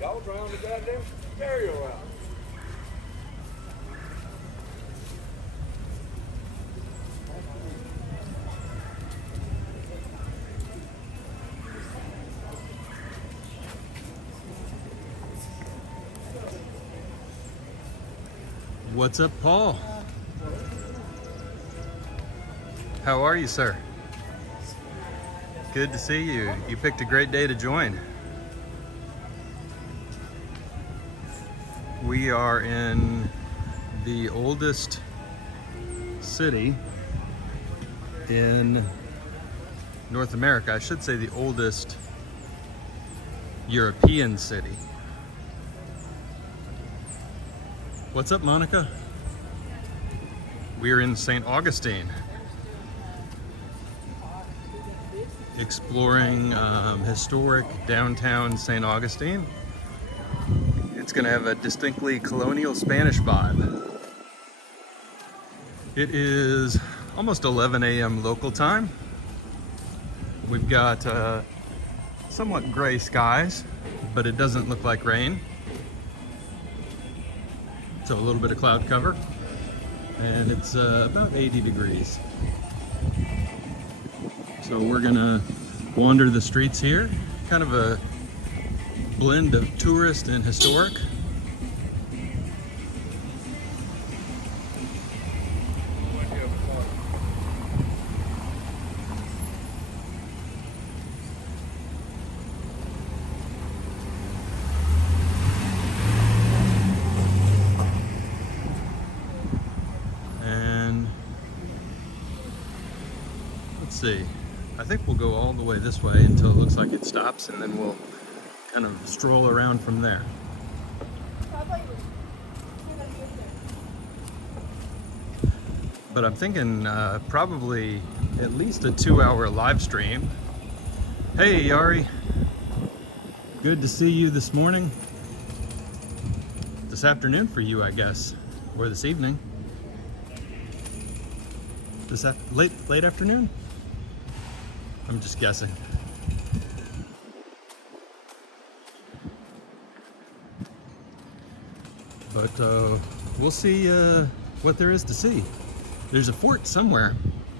Y'all drowned the goddamn stereo out. What's up, Paul? How are you, sir? Good to see you. You picked a great day to join. We are in the oldest city in North America. I should say the oldest European city. What's up, Monica? We're in St. Augustine, exploring historic downtown St. Augustine. It's gonna have a distinctly colonial Spanish vibe. It is almost 11 a.m. local time. We've got somewhat gray skies, but it doesn't look like rain. So a little bit of cloud cover, and it's about 80 degrees. So we're gonna wander the streets here, kind of a blend of tourist and historic. See. I think we'll go all the way this way until it looks like it stops, and then we'll kind of stroll around from there. But I'm thinking probably at least a 2-hour live stream. Hey, Yari. Good to see you this morning. This afternoon for you, I guess, or this evening. This late afternoon? I'm just guessing. But we'll see what there is to see. There's a fort somewhere,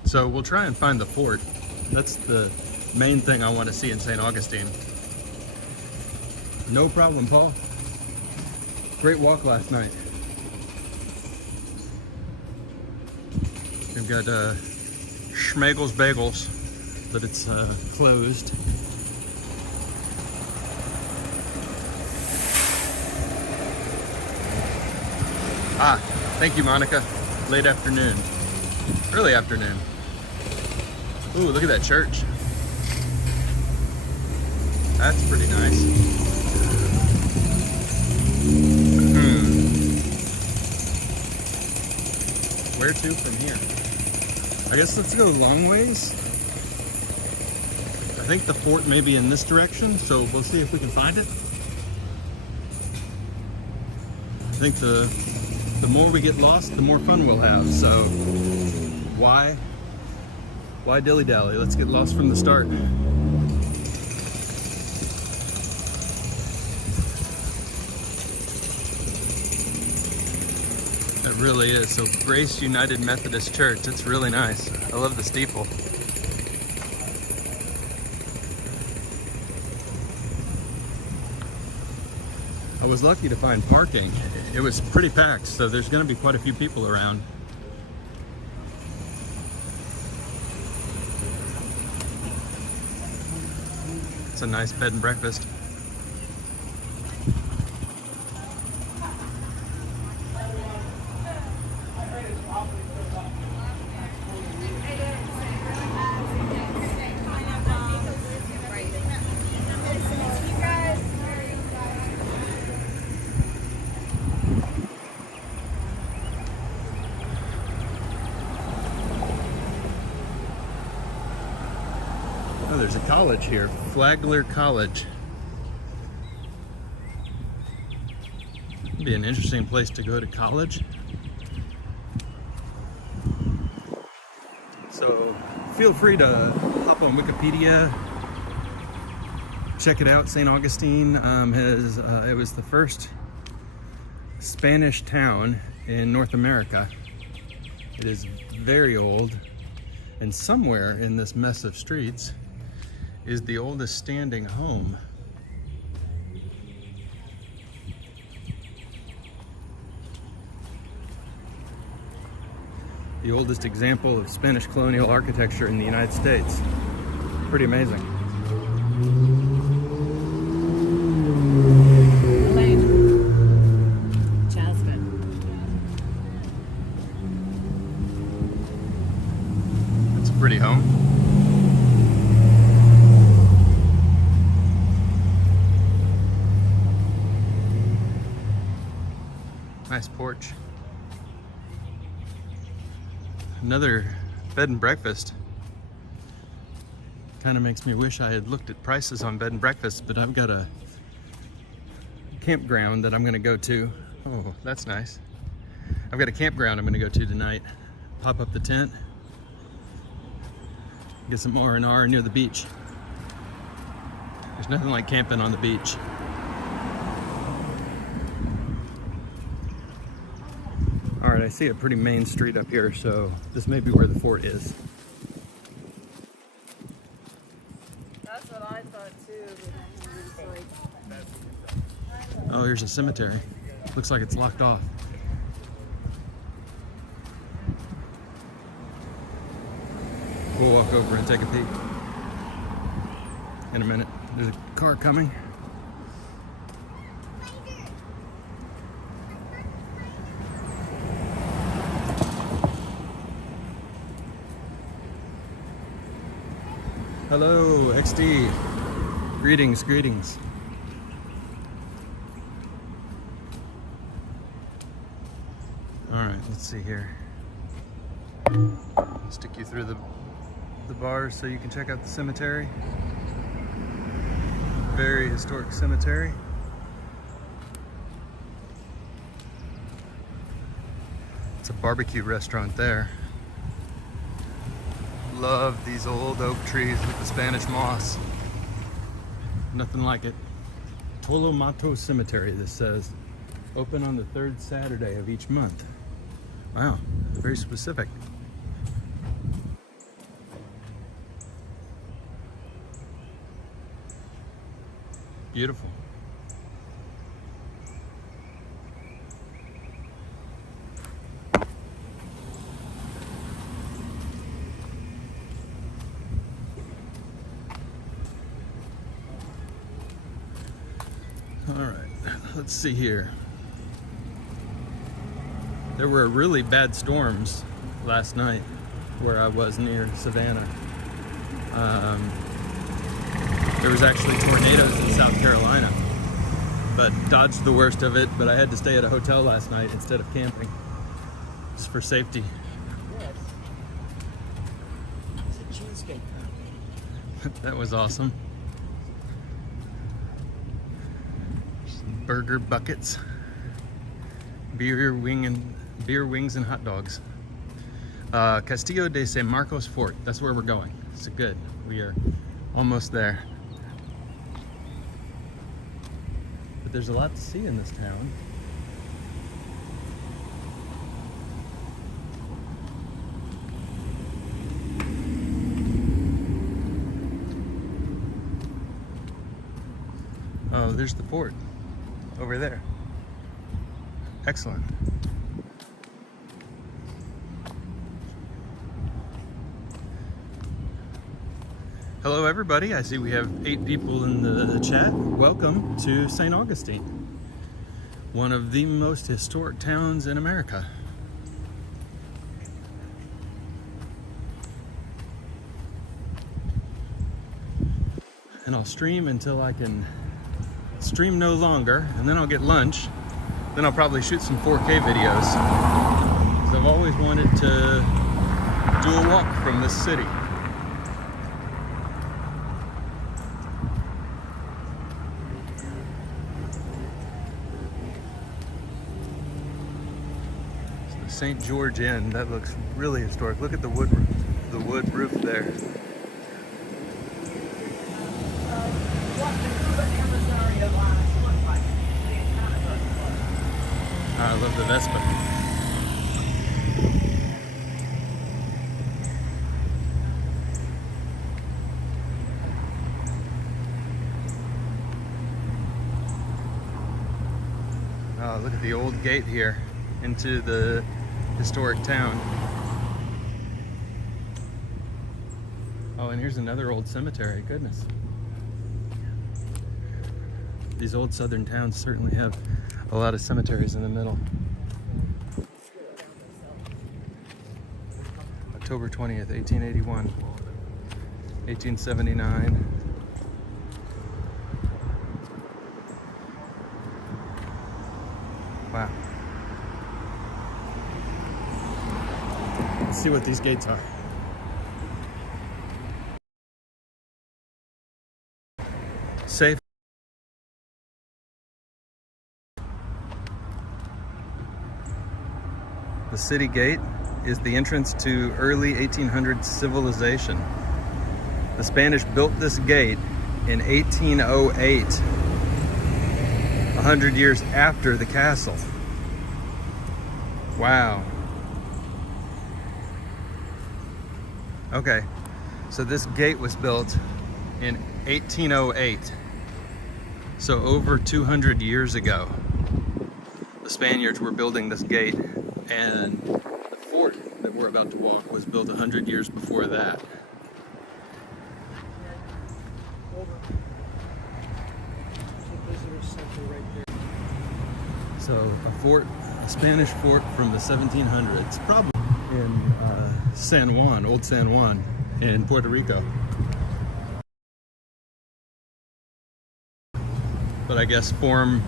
so we'll try and find the fort. That's the main thing I want to see in St. Augustine. No problem, Paul. Great walk last night. We've got Schmegel's Bagels, but it's closed. Ah, thank you, Monica. Late afternoon. Early afternoon. Ooh, look at that church. That's pretty nice. Where to from here? I guess let's go long ways. I think the fort may be in this direction, so we'll see if we can find it. I think the more we get lost, the more fun we'll have, so why dilly-dally? Let's get lost from the start. It really is. So Grace United Methodist Church, it's really nice. I love the steeple. I was lucky to find parking. It was pretty packed, so there's going to be quite a few people around. It's a nice bed and breakfast. Oh, there's a college here, Flagler College. It'd be an interesting place to go to college. So feel free to hop on Wikipedia, check it out. St. Augustine it was the first Spanish town in North America. It is very old, and somewhere in this mess of streets is the oldest standing home. The oldest example of Spanish colonial architecture in the United States. Pretty amazing. That's a pretty home. Nice porch. Another bed and breakfast. Kind of makes me wish I had looked at prices on bed and breakfast, but I've got a campground that I'm gonna go to. Oh, that's nice. I've got a campground I'm gonna go to tonight. Pop up the tent, get some R&R near the beach. There's nothing like camping on the beach. All right, I see a pretty main street up here, so this may be where the fort is. That's what I thought too. Oh, there's a cemetery. Looks like it's locked off. We'll walk over and take a peek in a minute. There's a car coming. Hello, XD. Greetings, greetings. All right, let's see here. I'll stick you through the bars so you can check out the cemetery. Very historic cemetery. It's a barbecue restaurant there. Love these old oak trees with the Spanish moss. Nothing like it. Tolomato Cemetery, this says. Open on the third Saturday of each month. Wow, very specific. Beautiful. All right, let's see here. There were really bad storms last night where I was near Savannah. There was actually tornadoes in South Carolina, but dodged the worst of it. But I had to stay at a hotel last night instead of camping, just for safety. Yes. It's a cheesecake factory. That was awesome. Some burger buckets, beer, wings, and hot dogs. Castillo de San Marcos Fort. That's where we're going. So good. We are almost there. But there's a lot to see in this town. Oh, there's the fort over there. Excellent. Hello everybody, I see we have 8 people in the chat. Welcome to St. Augustine, one of the most historic towns in America. And I'll stream until I can stream no longer, and then I'll get lunch. Then I'll probably shoot some 4K videos, because I've always wanted to do a walk from this city. St. George Inn, that looks really historic. Look at the wood roof there. What I love the Vespa. Oh, look at the old gate here into the historic town. Oh, and here's another old cemetery. Goodness. These old southern towns certainly have a lot of cemeteries in the middle. October 20th, 1881, 1879. Wow. Let's see what these gates are. Safe. The city gate is the entrance to early 1800s civilization. The Spanish built this gate in 1808, 100 years after the castle. Wow. Okay, so this gate was built in 1808. So over 200 years ago, the Spaniards were building this gate, and the fort that we're about to walk was built 100 years before that. So a Spanish fort from the 1700s, probably in San Juan, Old San Juan in Puerto Rico. But I guess fortifications,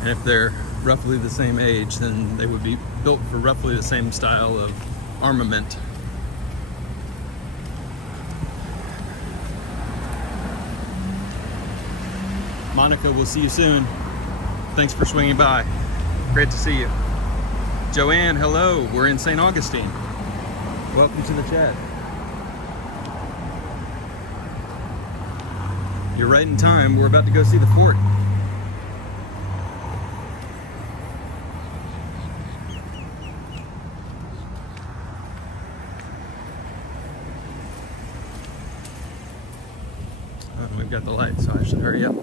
and if they're roughly the same age, then they would be built for roughly the same style of armament. Monica, we'll see you soon. Thanks for swinging by. Great to see you. Joanne, hello. We're in St. Augustine. Welcome to the chat. You're right in time. We're about to go see the fort. We've got the light, so I should hurry up.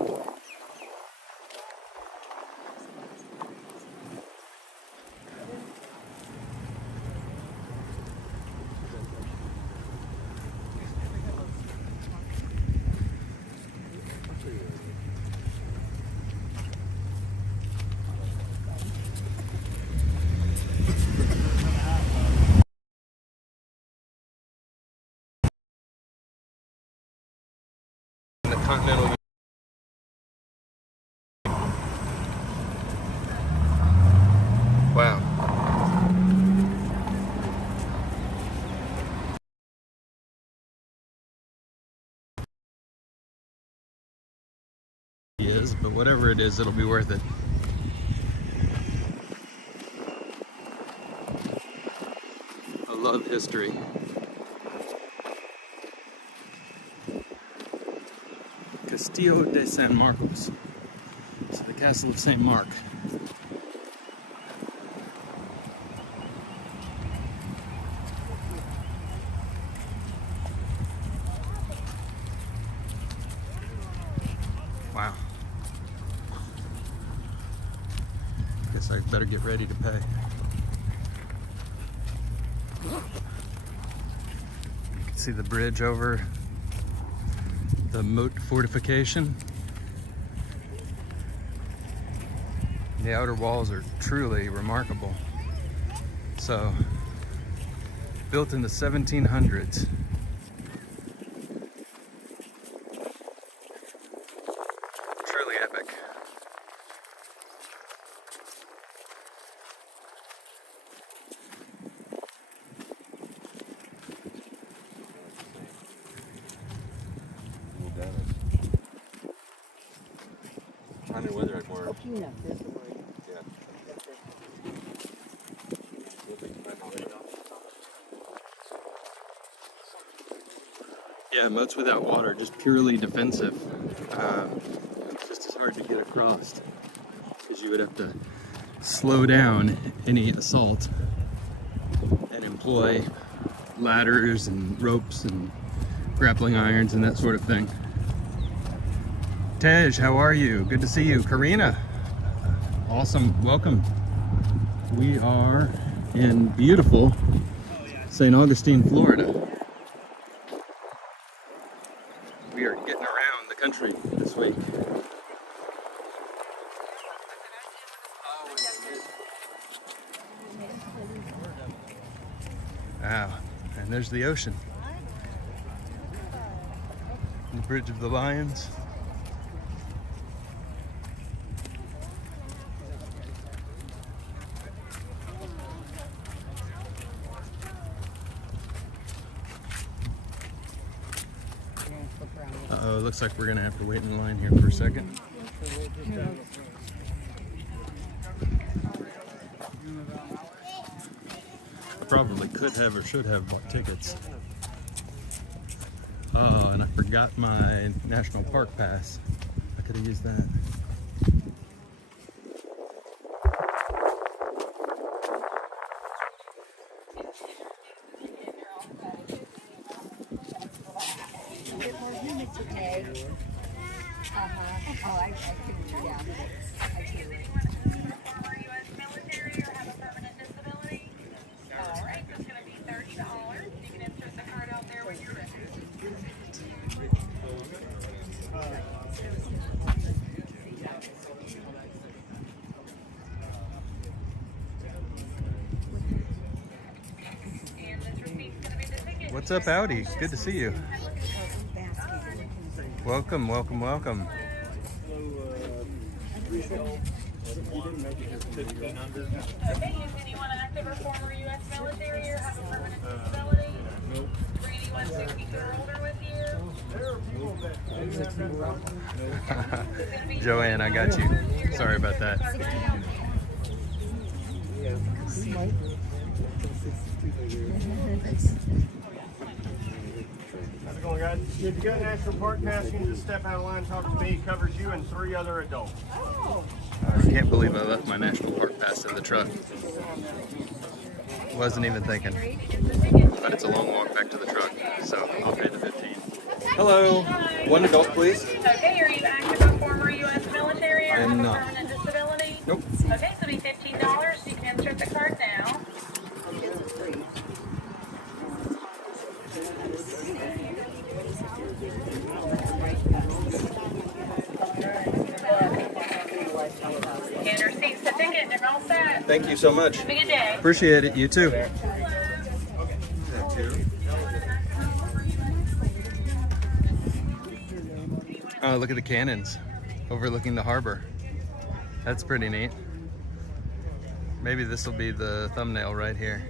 The Continental. Wow. It is, but whatever it is, it'll be worth it. I love history. Castillo de San Marcos. So the Castle of St. Mark. Wow. Guess I better get ready to pay. You can see the bridge over the moat fortification. The outer walls are truly remarkable. So, built in the 1700s. Truly epic. Under weather, I'd more. Peanut is the word. Yeah. Yeah, moats without water, just purely defensive. Just as hard to get across because you would have to slow down any assault and employ ladders and ropes and grappling irons and that sort of thing. Tej, how are you? Good to see you. Karina, awesome, welcome. We are in beautiful St. Augustine, Florida. We are getting around the country this week. Wow, and there's the ocean. The Bridge of the Lions. Uh-oh, looks like we're gonna have to wait in line here for a second. I probably could have or should have bought tickets. Oh, and I forgot my National Park Pass. I could have used that. What's up, Audi? Good to see you. Welcome, welcome, welcome. Okay, anyone active or former U.S. military or have a permanent disability? Nope. For anyone 62 or older with you? Joanne, I got you. Sorry about that. How's it going, guys? If you got a National Park Pass, you need to step out of line, talk to me. Covers you and 3 other adults. I can't believe I left my National Park Pass in the truck. Wasn't even thinking. But it's a long walk back to the truck, so I'll pay the 15. Hello. One adult, please. Okay, are you active or former U.S. military or I have am a not. permanent disability? Nope. Okay, so it'll be $15. You can insert the card now. And receives the ticket and you're all set. Thank you so much. Have a good day. Appreciate it. You too. Oh, look at the cannons overlooking the harbor. That's pretty neat. Maybe this will be the thumbnail right here.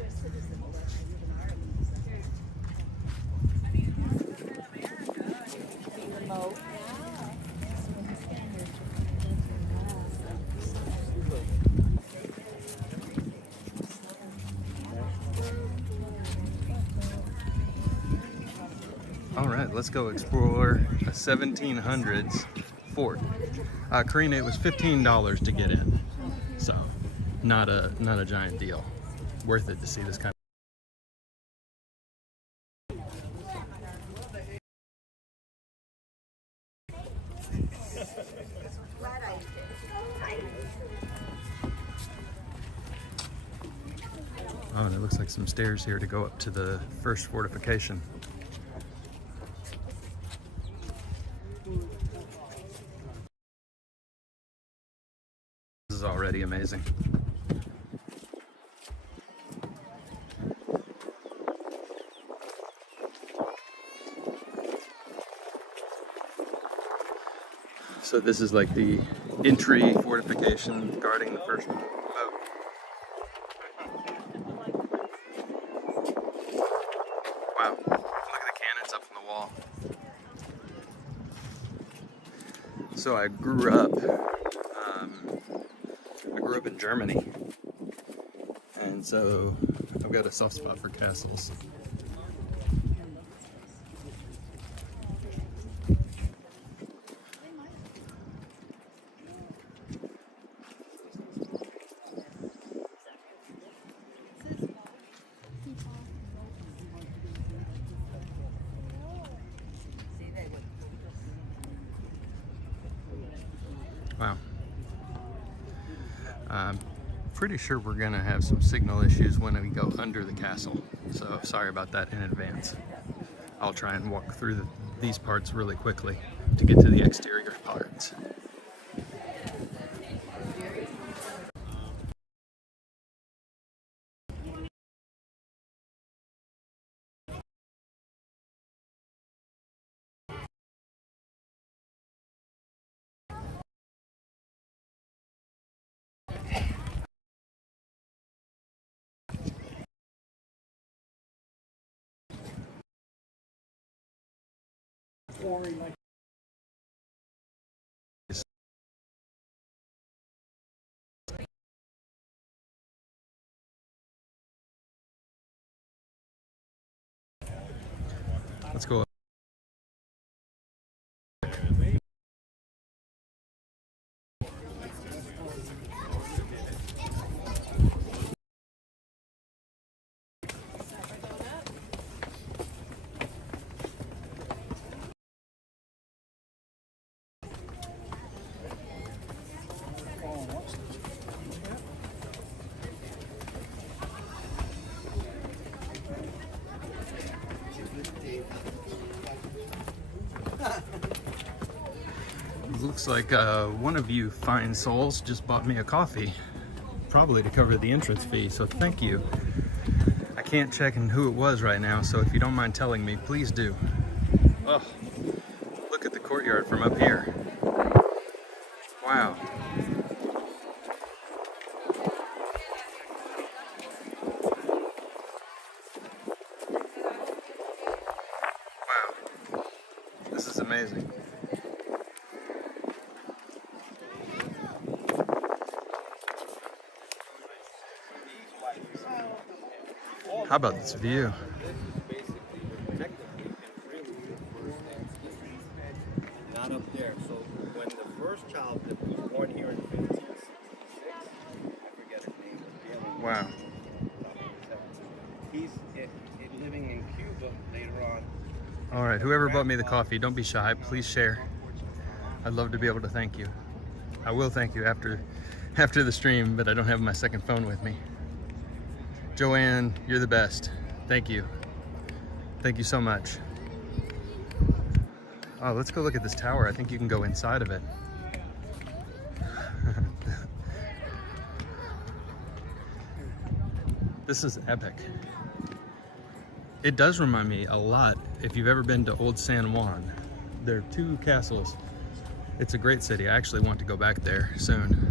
All right, let's go explore a 1700s fort. Karina, it was $15 to get in, so not a giant deal. Worth it to see this kind of. Oh, and it looks like some stairs here to go up to the first fortification. This is already amazing. So this is like the entry fortification guarding the first boat. Wow, look at the cannons up from the wall. So I grew up in Germany, and so I've got a soft spot for castles. Wow. I'm pretty sure we're gonna have some signal issues when we go under the castle. So sorry about that in advance. I'll try and walk through these parts really quickly to get to the exterior parts. Let's go. Looks like one of you fine souls just bought me a coffee, probably to cover the entrance fee, so thank you. I can't check in who it was right now, so if you don't mind telling me, please do. Oh, look at the courtyard from up here. Wow. Wow. This is amazing. How about this view? Not up there. So when the first child that was born here in 1566, I forget her name. Wow. He's living in Cuba later on. All right, whoever bought me the coffee, don't be shy, please share. I'd love to be able to thank you. I will thank you after the stream, but I don't have my second phone with me. Joanne, you're the best. Thank you. Thank you so much. Oh, let's go look at this tower. I think you can go inside of it. This is epic. It does remind me a lot, if you've ever been to Old San Juan. There are two castles. It's a great city. I actually want to go back there soon.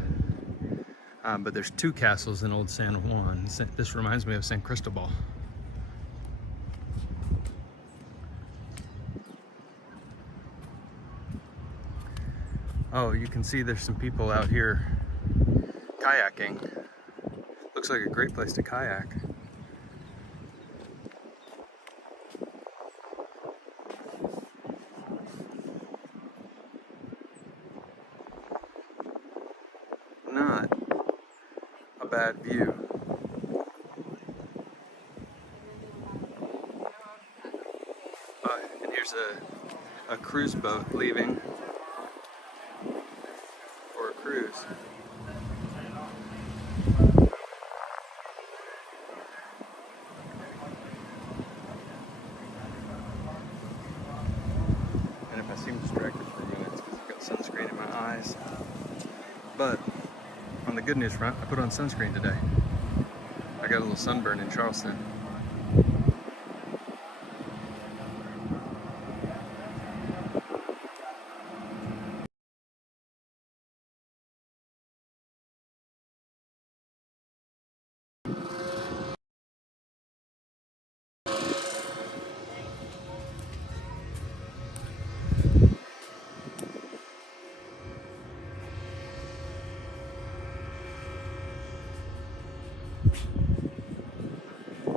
But there's two castles in Old San Juan. This reminds me of San Cristobal. Oh, you can see there's some people out here kayaking. Looks like a great place to kayak. Not a bad view. And here's a cruise boat leaving for a cruise. And if I seem distracted for a minute, it's because I've got sunscreen in my eyes. But on the good news front, I put on sunscreen today. I got a little sunburn in Charleston.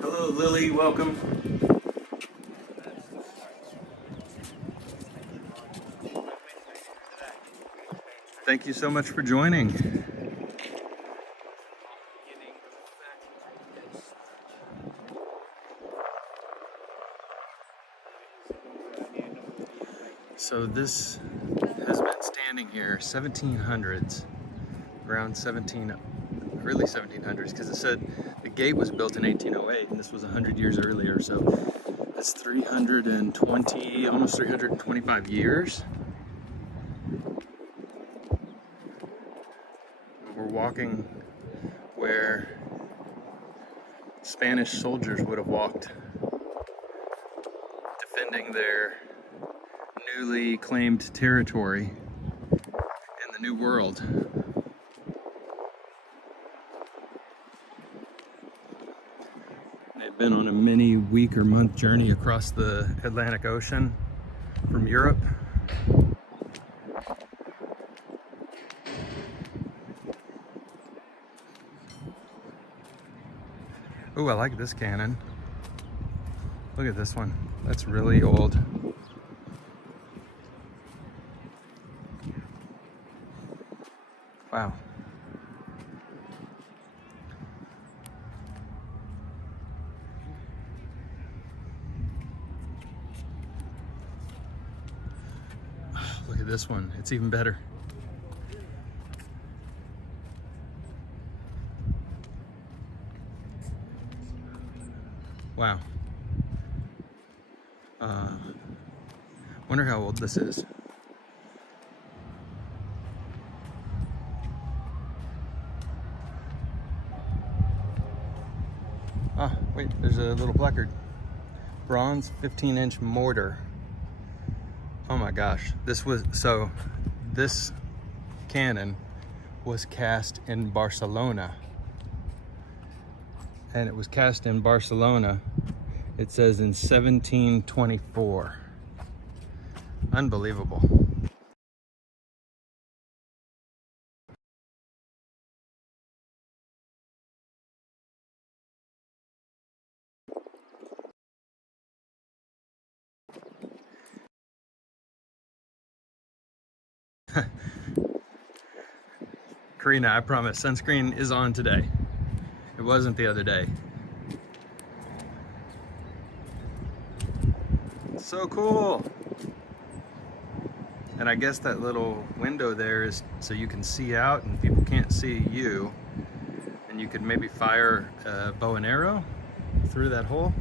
Hello, Lily, welcome. Thank you so much for joining. So this has been standing here 1700s, around early 1700s, because it said the gate was built in 1808 and this was 100 years earlier, so that's 320, almost 325 years. We're walking where Spanish soldiers would have walked, defending their newly claimed territory in the New World. They've been on a many week or month journey across the Atlantic Ocean from Europe. Ooh, I like this cannon. Look at this one. That's really old. Wow. Look at this one. It's even better. Wow. Wonder how old this is. Ah, wait, there's a little placard. Bronze 15-inch mortar. Oh my gosh. This cannon was cast in Barcelona. And it was cast in Barcelona, it says in 1724. Unbelievable. Karina, I promise, sunscreen is on today. It wasn't the other day. So cool. And I guess that little window there is so you can see out and people can't see you. And you could maybe fire a bow and arrow through that hole.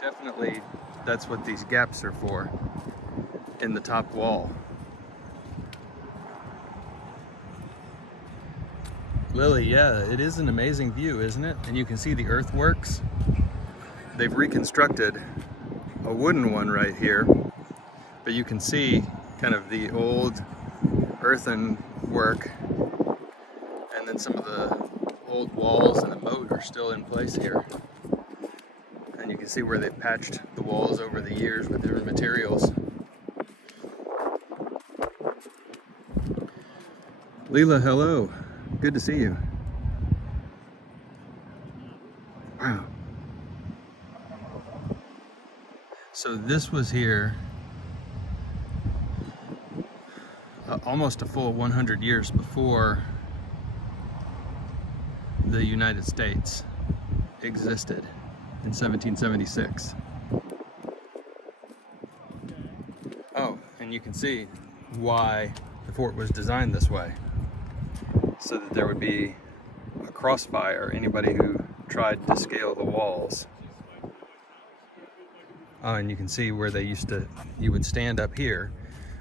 Definitely, that's what these gaps are for in the top wall. Lily, yeah, it is an amazing view, isn't it? And you can see the earthworks. They've reconstructed a wooden one right here, but you can see kind of the old earthen work, and then some of the old walls and the moat are still in place here. And you can see where they've patched the walls over the years with different materials. Leela, hello. Good to see you. Wow. So this was here almost a full 100 years before the United States existed in 1776. Oh, and you can see why the fort was designed this way, so that there would be a crossfire, anybody who tried to scale the walls. Oh, and you can see where you would stand up here.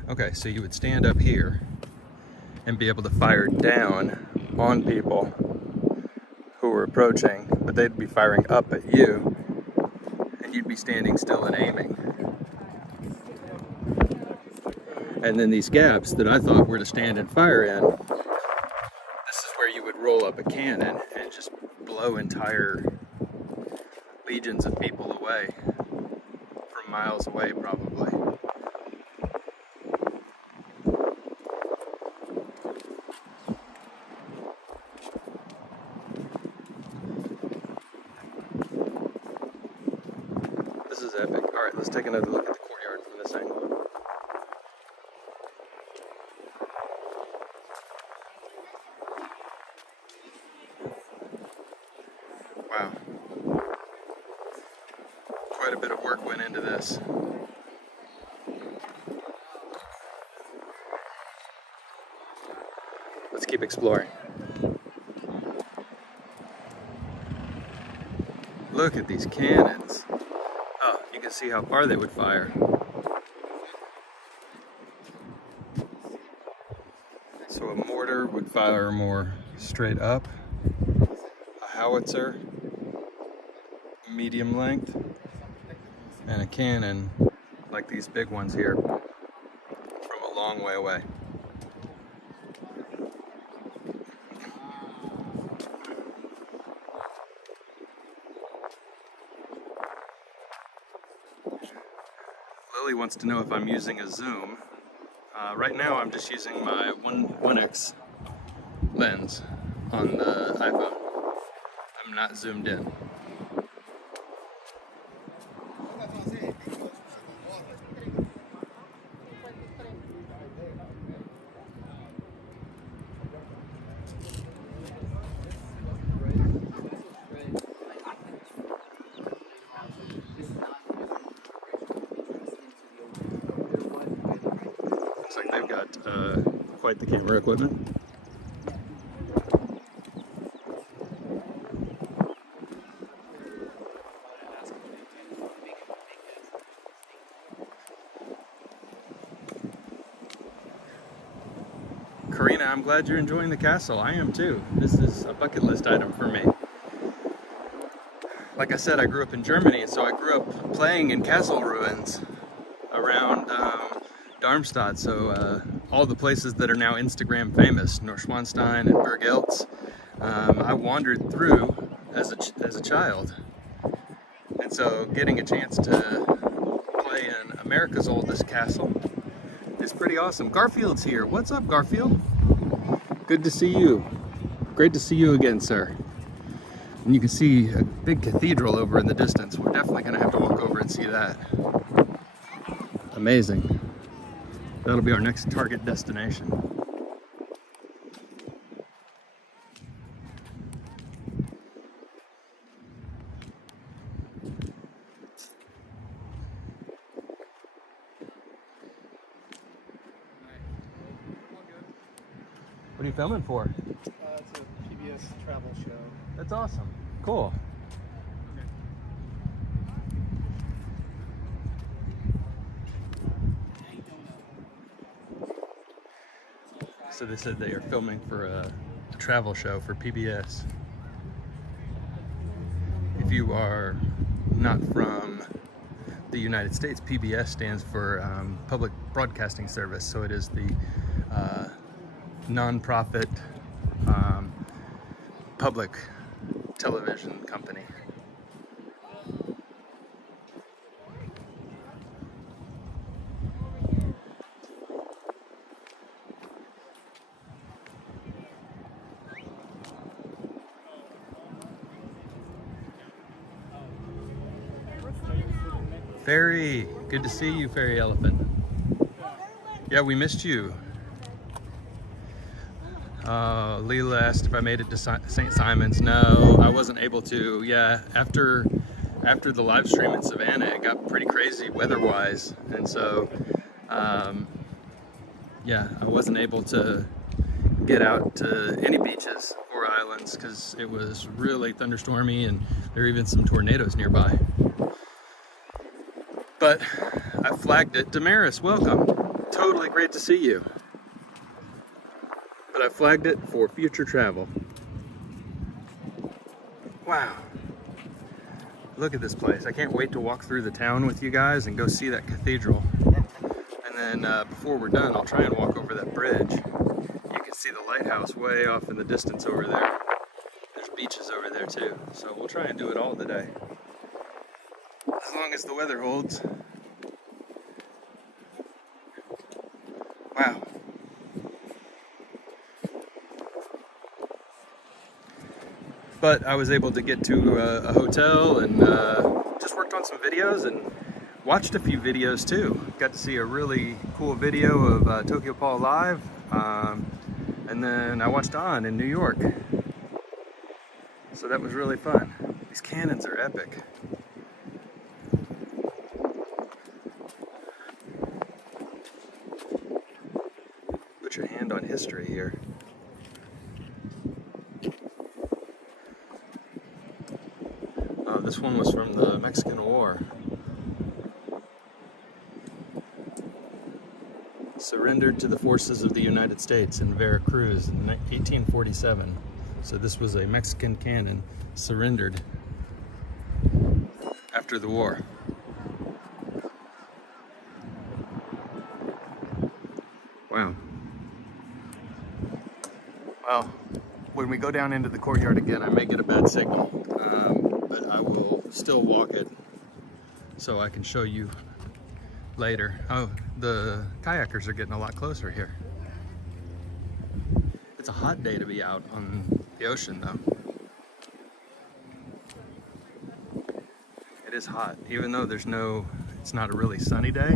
Okay, so you would stand up here and be able to fire down on people who were approaching, but they'd be firing up at you, and you'd be standing still and aiming. And then these gaps that I thought were to stand and fire in, this is where you would roll up a cannon and just blow entire legions of people away, from miles away probably. This is epic. All right, let's take another look at the courtyard from this angle. Wow. Quite a bit of work went into this. Let's keep exploring. Look at these cannons. Oh, you can see how far they would fire. So a mortar would fire more straight up. A howitzer, medium length. And a cannon, like these big ones here, from a long way away. Lily wants to know if I'm using a zoom. Right now I'm just using my 1x lens on the iPhone. I'm not zoomed in. Looks like they've got quite the camera equipment. Karina, I'm glad you're enjoying the castle. I am too. This is a bucket list item for me. Like I said, I grew up in Germany, so I grew up playing in castle ruins around Darmstadt. So all the places that are now Instagram famous, Neuschwanstein and Burg Eltz, I wandered through as a child. And so getting a chance to play in America's oldest castle is pretty awesome. Garfield's here. What's up, Garfield? Good to see you. Great to see you again, sir. And you can see a big cathedral over in the distance. We're definitely going to have to walk over and see that. Amazing. That'll be our next target destination. What are you filming for? It's a PBS travel show. That's awesome. Cool. So they said they are filming for a travel show for PBS. If you are not from the United States, PBS stands for Public Broadcasting Service. So it is the non-profit public television company. Fairy, good to see you, Fairy Elephant. Yeah, we missed you. Leela asked if I made it to St. Simon's. No, I wasn't able to. Yeah, after the live stream in Savannah, it got pretty crazy weather-wise, and so yeah, I wasn't able to get out to any beaches or islands because it was really thunderstormy and there were even some tornadoes nearby. But I flagged it. Damaris, welcome. Totally great to see you. But I flagged it for future travel. Wow. Look at this place. I can't wait to walk through the town with you guys and go see that cathedral. And then before we're done, I'll try and walk over that bridge. You can see the lighthouse way off in the distance over there. There's beaches over there too. So we'll try and do it all today. As long as the weather holds. Wow. But I was able to get to a hotel and just worked on some videos and watched a few videos too. Got to see a really cool video of Tokyo Paul live. And then I watched On in New York. So that was really fun. These cannons are epic. Put your hand on history here. one was from the Mexican War. Surrendered to the forces of the United States in Veracruz in 1847. So this was a Mexican cannon surrendered after the war. Wow. Well, when we go down into the courtyard again, I may get a bad signal, but I will still walk it so I can show you later. Oh, the kayakers are getting a lot closer here. It's a hot day to be out on the ocean though. It is hot, even though it's not a really sunny day.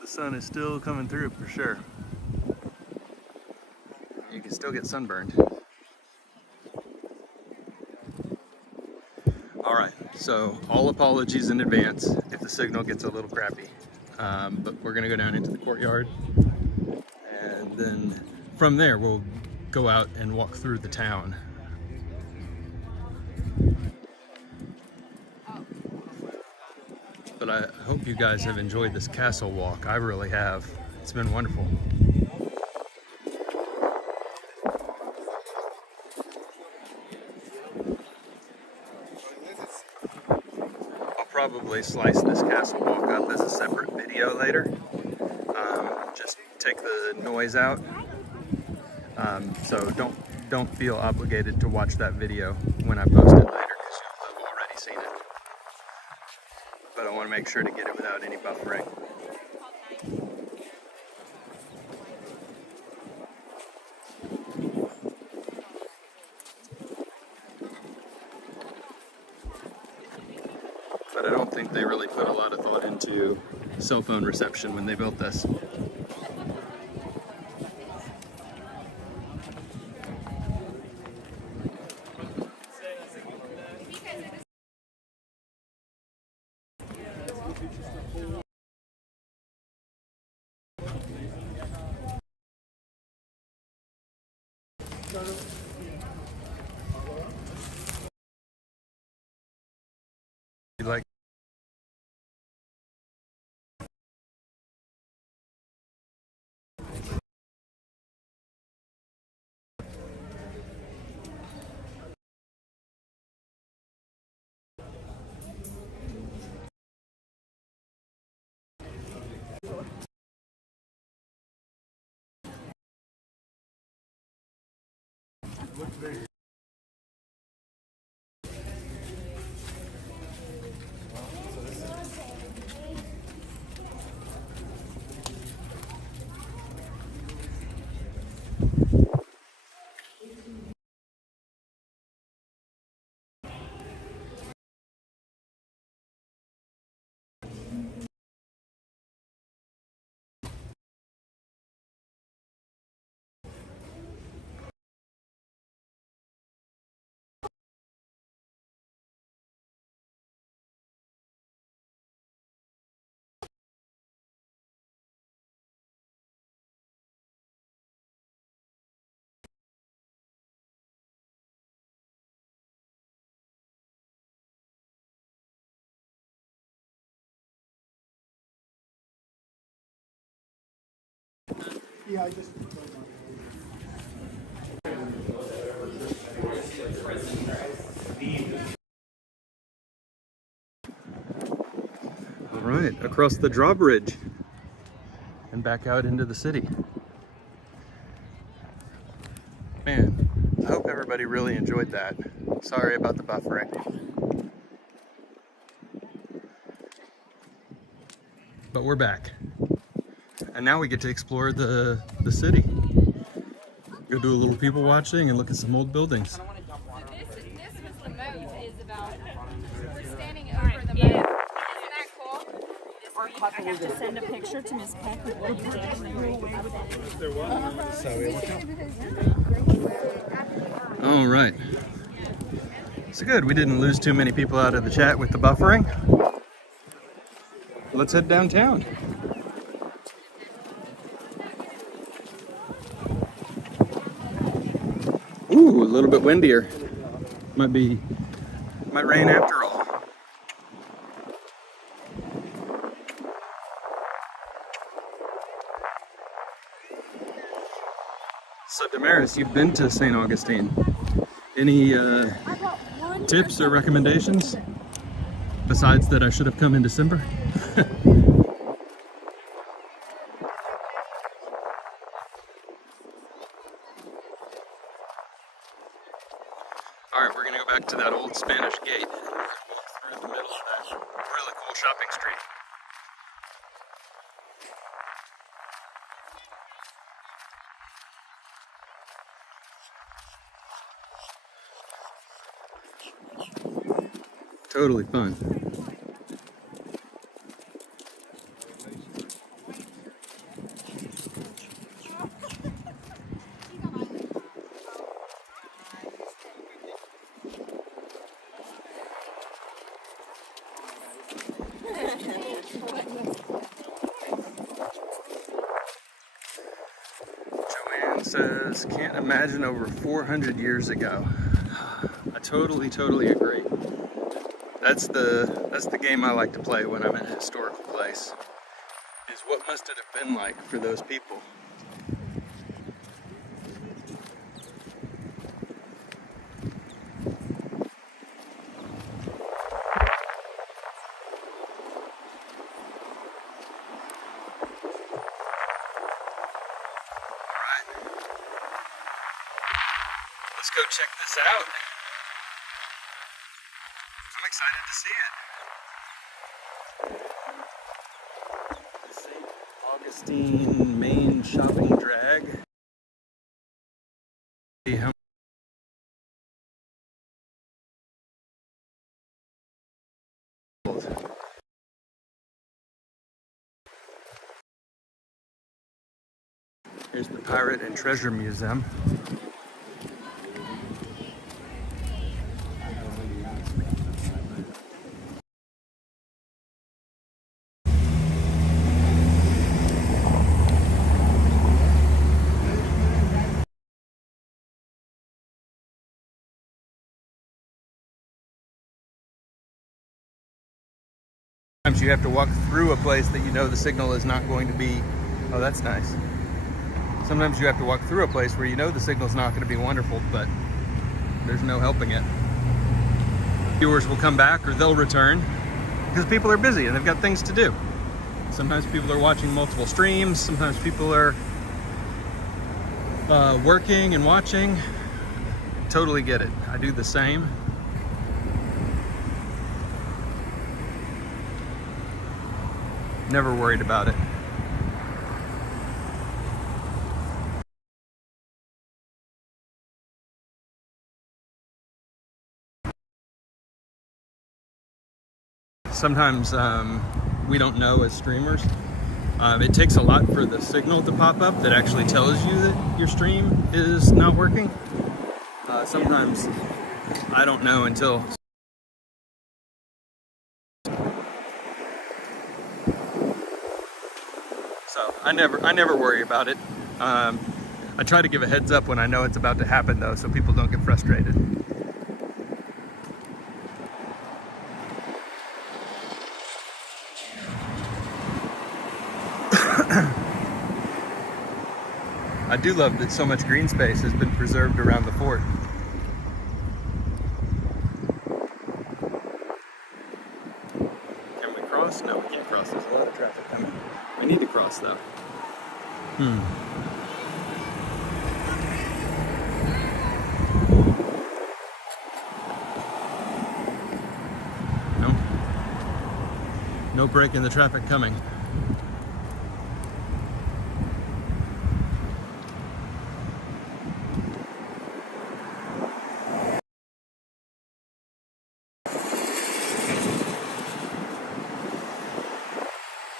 The sun is still coming through for sure. You can still get sunburned. All right, so all apologies in advance if the signal gets a little crappy. But we're gonna go down into the courtyard, and then from there we'll go out and walk through the town. But I hope you guys have enjoyed this castle walk. I really have. It's been wonderful. Probably slice this castle walk up as a separate video later. Just take the noise out. So don't feel obligated to watch that video when I post it later, because you'll have already seen it. But I want to make sure to get it without any buffering. But I don't think they really put a lot of thought into cell phone reception when they built this. You like Yeah, I just. all right, across the drawbridge and back out into the city. Man, I hope everybody really enjoyed that. Sorry about the buffering. But we're back. And now we get to explore the city. Go do a little people watching and look at some old buildings. So this was the moat is about, we're standing over the moat. Isn't that cool? I have to send a picture to Miss Peck. All right. So good, we didn't lose too many people out of the chat with the buffering. Let's head downtown. Ooh, a little bit windier. Might be Might rain after all. So Damaris, you've been to St. Augustine. Any tips or recommendations? Besides that I should have come in December? Alright, we're gonna go back to that old Spanish gate. We're gonna walk through the middle of that really cool shopping street. Totally fun. Joanne says, can't imagine over 400 years ago. I totally agree. That's the game I like to play when I'm in a historical place. Is what must it have been like for those people? Alright. Let's go check this out. I'm excited to see it. St. Augustine main shopping drag. See how here's the Pirate and Treasure Museum. Sometimes you have to walk through a place that you know the signal is not going to be, oh that's nice. Sometimes you have to walk through a place where you know the signal's not going to be wonderful, but there's no helping it. Viewers will come back or they'll return because people are busy and they've got things to do. Sometimes people are watching multiple streams, sometimes people are working and watching. Totally get it. I do the same. Never worried about it. Sometimes we don't know as streamers. It takes a lot for the signal to pop up that actually tells you that your stream is not working. Sometimes I don't know until I never worry about it. I try to give a heads up when I know it's about to happen though, so people don't get frustrated. I do love that so much green space has been preserved around the fort. Can we cross? No, we can't cross. There's a lot of traffic coming. We need to cross though. No break in the traffic coming.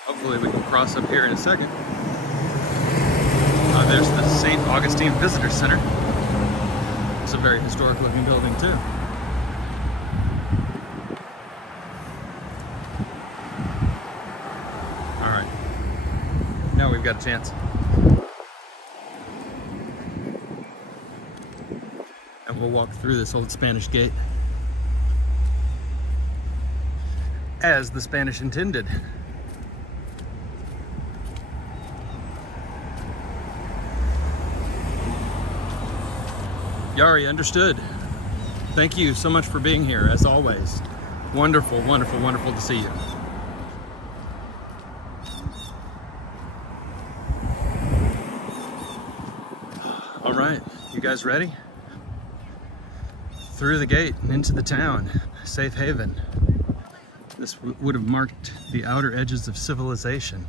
Hopefully we can cross up here in a second. There's the St. Augustine Visitor Center. It's a very historic looking building too. Alright, now we've got a chance. And we'll walk through this old Spanish gate. as the Spanish intended. Yari, understood. Thank you so much for being here, as always. Wonderful, wonderful, wonderful to see you. All right, you guys ready? Through the gate and into the town, safe haven. This would have marked the outer edges of civilization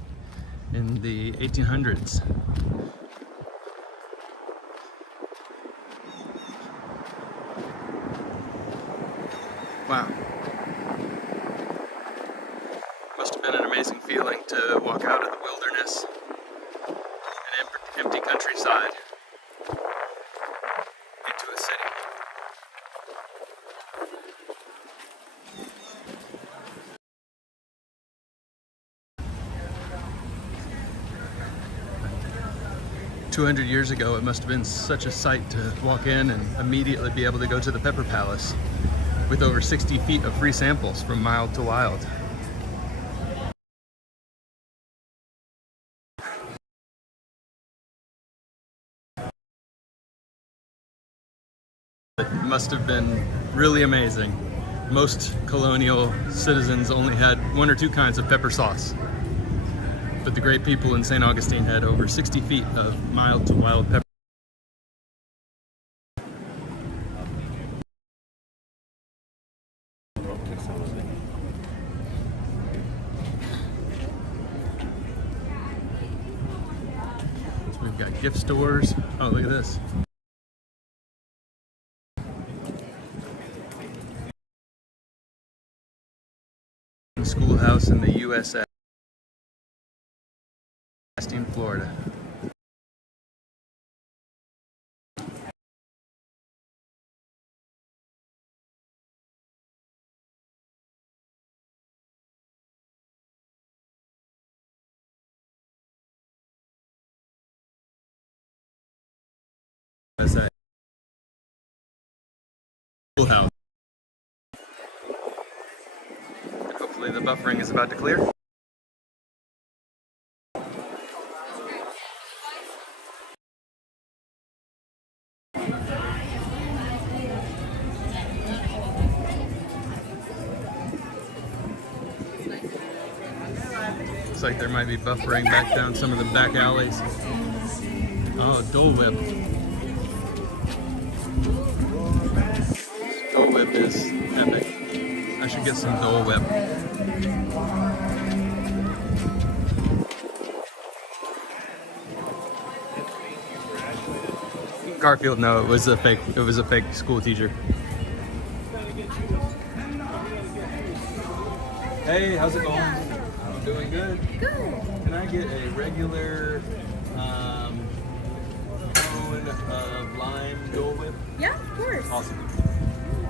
in the 1800s. Wow. Must have been an amazing feeling to walk out of the wilderness, an empty countryside, into a city. "200 years ago, it must have been such a sight to walk in and immediately be able to go to the Pepper Palace with over 60 feet of free samples from mild to wild." It must have been really amazing. Most colonial citizens only had 1 or 2 kinds of pepper sauce, but the great people in St. Augustine had over 60 feet of mild to wild pepper. So we've got gift stores. Oh, look at this. Schoolhouse in the USA, Augustine, Florida. USA. Schoolhouse. Hopefully the buffering is about to clear. Looks like there might be buffering back down some of the back alleys. Oh, Dole Whip. Dole Whip is epic. I should get some Dole Whip. Garfield, no, it was a fake school teacher. Hey, how's it going? Doing good. Good. Can I get a regular cone of lime Dole Whip? Yeah, of course. Awesome.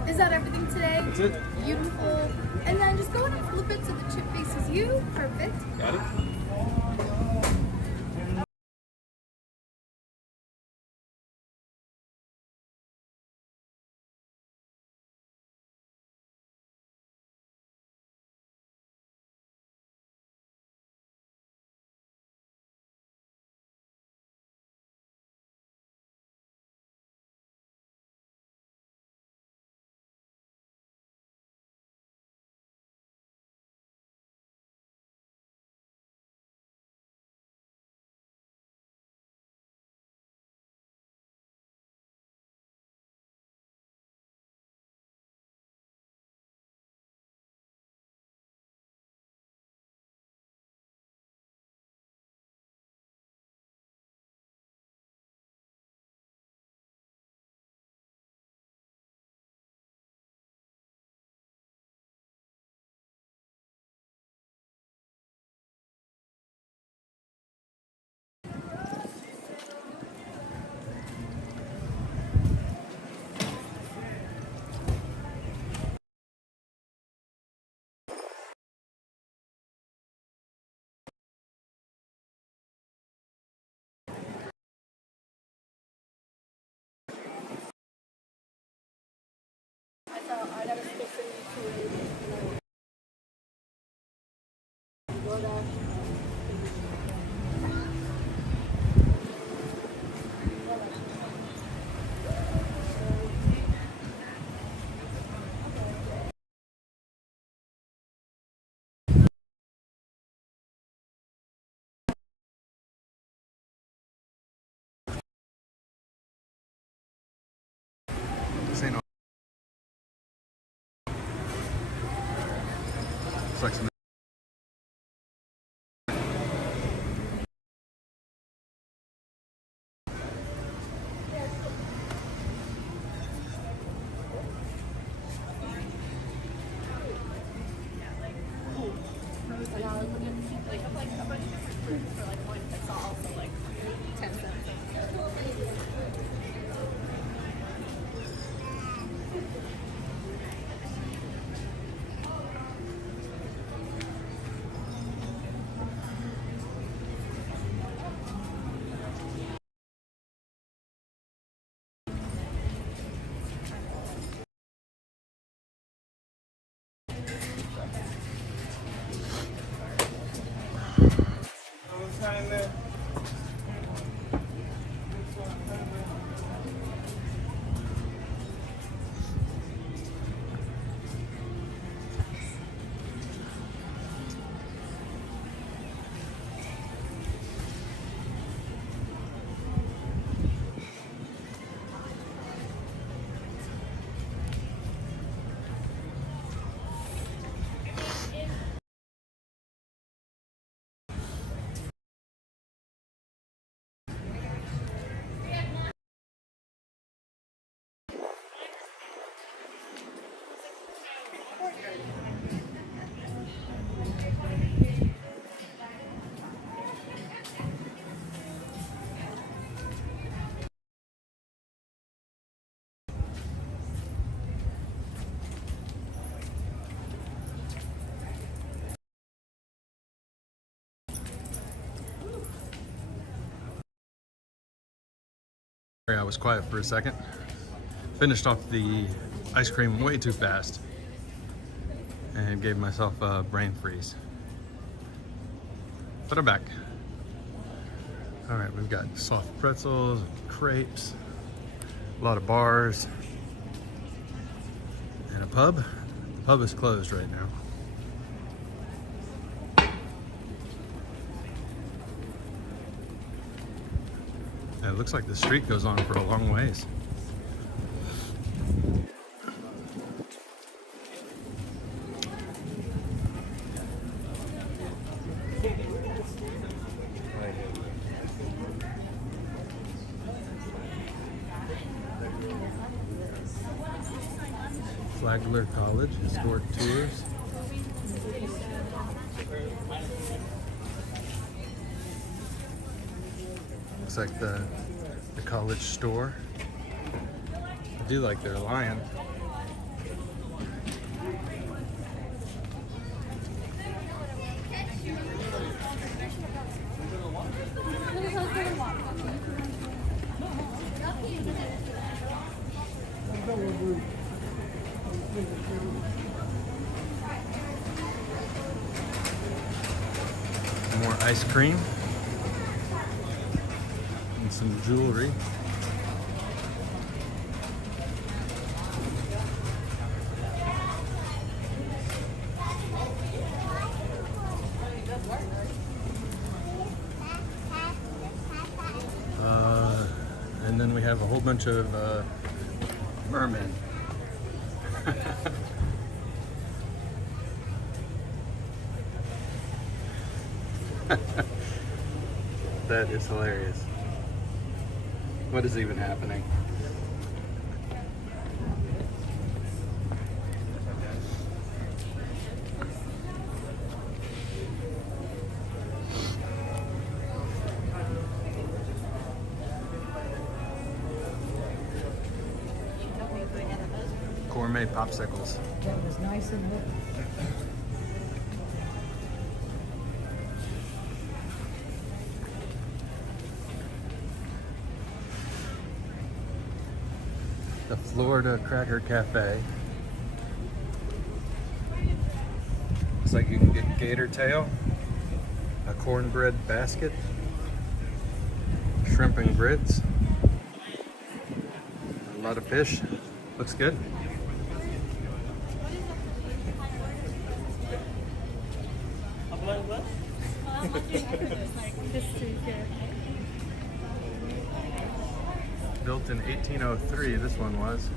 Is that everything today? That's it. Beautiful. And then just go ahead and flip it so the chip faces you. Perfect. Got it? I was quiet for a second. Finished off the ice cream way too fast and gave myself a brain freeze. But I'm back. All right, we've got soft pretzels, crepes, a lot of bars, and a pub. The pub is closed right now. And it looks like the street goes on for a long ways. Flagler College, historic tours. Looks like the college store. I do like their lion. More ice cream and some jewelry. And then we have a whole bunch of mermen. That is hilarious. What is even happening? Gourmet popsicles. That was nice and lit. The Florida Cracker Cafe. Looks like you can get gator tail, a cornbread basket, shrimp and grits, a lot of fish. Looks good. Built in 1803, this one was.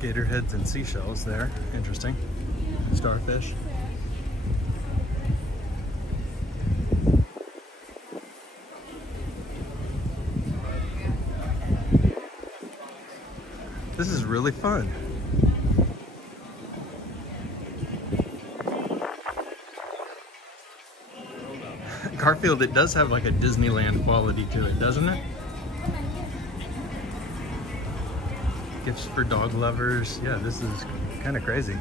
Gator heads and seashells there. Interesting. Starfish. This is really fun. Garfield, it does have like a Disneyland quality to it, doesn't it? Gifts for dog lovers. Yeah, this is kind of crazy.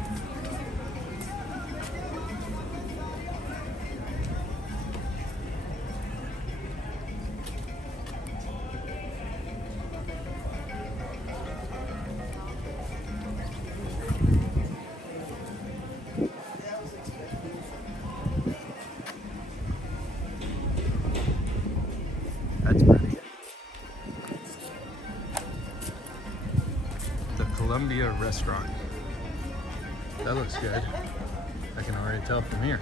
Columbia Restaurant. That looks good. I can already tell from here.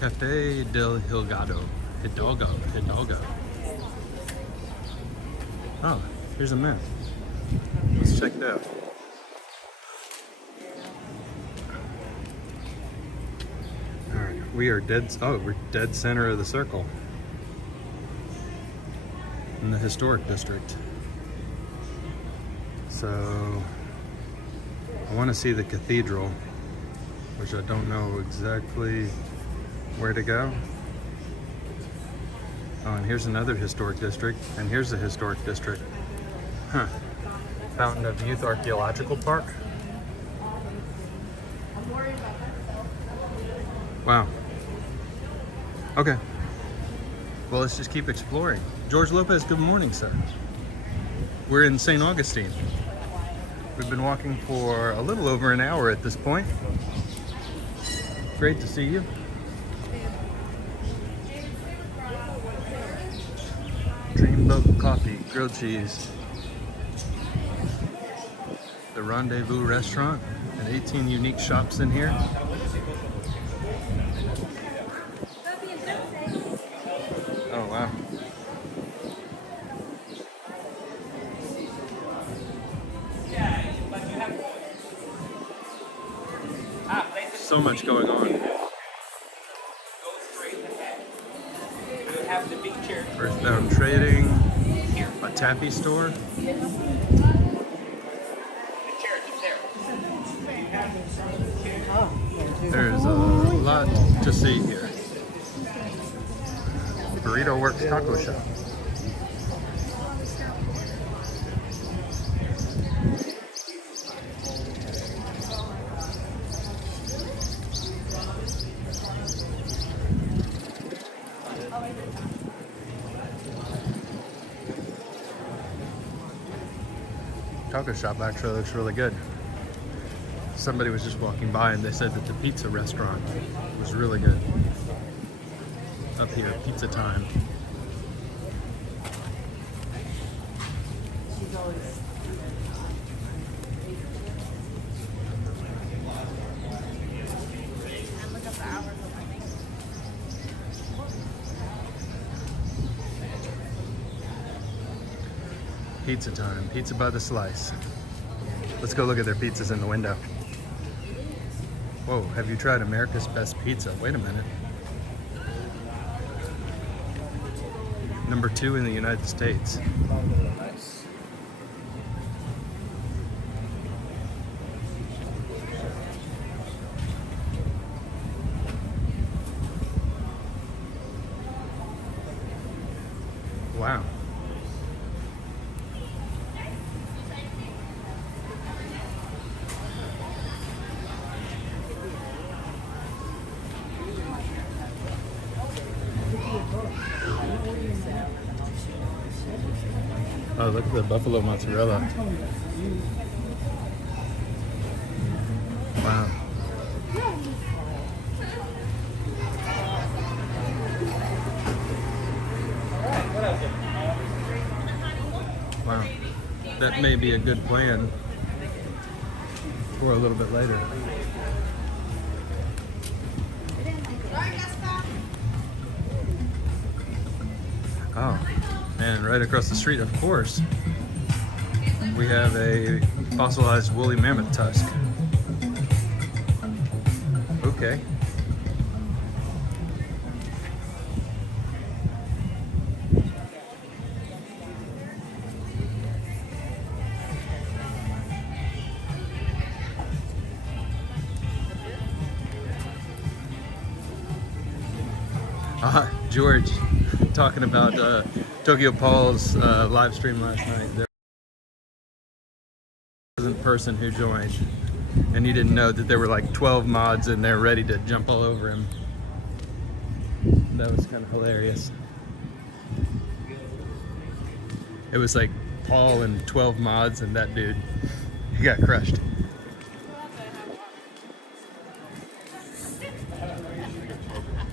Cafe del Hidalgo. Oh, here's a map. Let's check it out. All right, we're dead center of the circle in the historic district. So I want to see the cathedral, which I don't know exactly where to go. Oh, and here's another historic district, and here's the historic district. Huh. Fountain of Youth Archaeological Park. Wow. Okay. Well, let's just keep exploring. George Lopez, good morning, sir. We're in St. Augustine. We've been walking for a little over an hour at this point. Great to see you. Dreamboat Coffee, grilled cheese. The Rendezvous Restaurant, and 18 unique shops in here. Oh, wow. So much going on. Earthbound Trading, a taffy store. There's a lot to see here. Burrito Works Taco Shop. Taco shop actually looks really good. Somebody was just walking by and they said that the pizza restaurant was really good. Up here, Pizza Time. Pizza Time, pizza by the slice. Let's go look at their pizzas in the window. Whoa, have you tried America's Best Pizza? Wait a minute. #2 in the United States. Nice. Wow. Oh, look at the buffalo mozzarella. Wow. Wow. That may be a good plan for a little bit later. Oh, and right across the street, of course, we have a fossilized woolly mammoth tusk. Okay. George, talking about Tokyo Paul's live stream last night. There was a person who joined, and he didn't know that there were like 12 mods in there ready to jump all over him. That was kind of hilarious. It was like Paul and 12 mods, and that dude, he got crushed.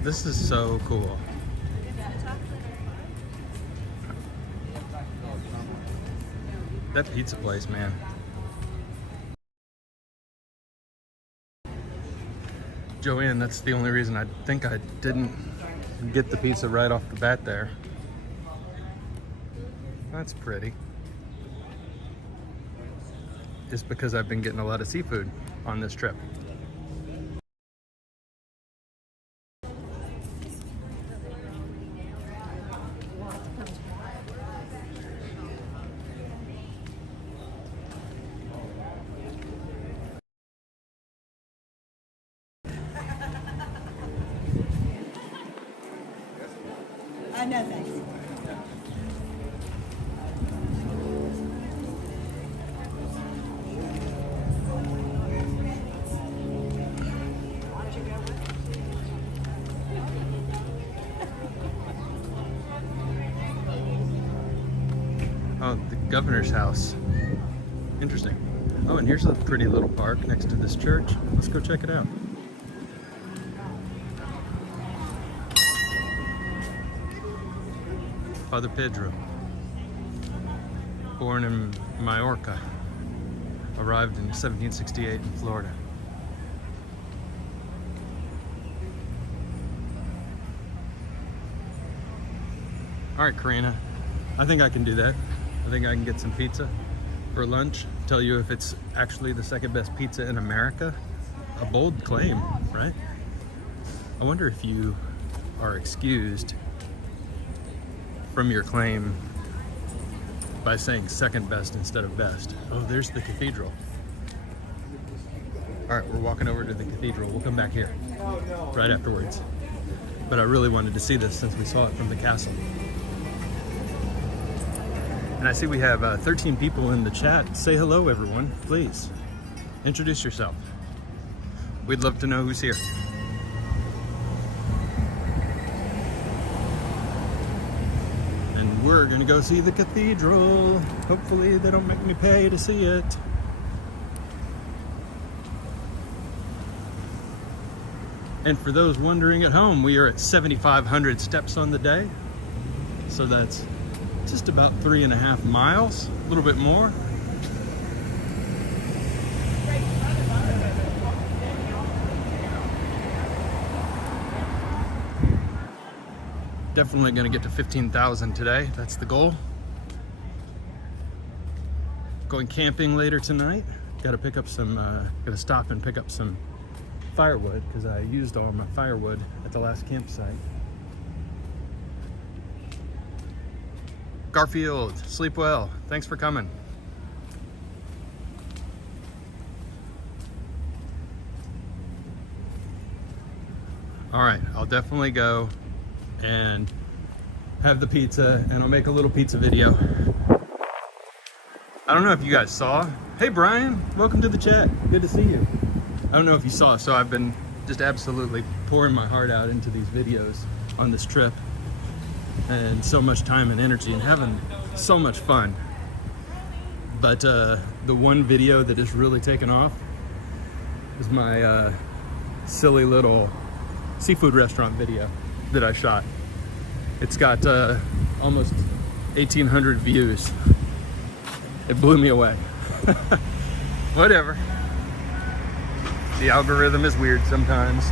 This is so cool. That pizza place, man. Joanne, that's the only reason I think I didn't get the pizza right off the bat there. That's pretty. It's because I've been getting a lot of seafood on this trip. No, thanks. Oh, the governor's house. Interesting. Oh, and here's a pretty little park next to this church. Let's go check it out. Father Pedro, born in Majorca, arrived in 1768 in Florida. All right, Karina, I think I can do that. I think I can get some pizza for lunch. Tell you if it's actually the second best pizza in America. A bold claim, right? I wonder if you are excused from your claim by saying second best instead of best. Oh, there's the cathedral. All right, we're walking over to the cathedral. We'll come back here right afterwards. But I really wanted to see this since we saw it from the castle. And I see we have 13 people in the chat. Say hello, everyone, please. Introduce yourself. We'd love to know who's here. And we're gonna go see the cathedral. Hopefully they don't make me pay to see it. And for those wondering at home, we are at 7,500 steps on the day. So that's just about 3.5 miles, a little bit more. Definitely gonna get to 15,000 today. That's the goal. Going camping later tonight. Gotta pick up some, gotta stop and pick up some firewood because I used all my firewood at the last campsite. Garfield, sleep well. Thanks for coming. All right, I'll definitely go and have the pizza and I'll make a little pizza video. I don't know if you guys saw. Hey Brian, welcome to the chat. Good to see you. I don't know if you saw, so I've been just absolutely pouring my heart out into these videos on this trip. And so much time and energy and having so much fun. But the one video that has really taken off is my silly little seafood restaurant video that I shot. It's got almost 1,800 views. It blew me away. Whatever. The algorithm is weird sometimes.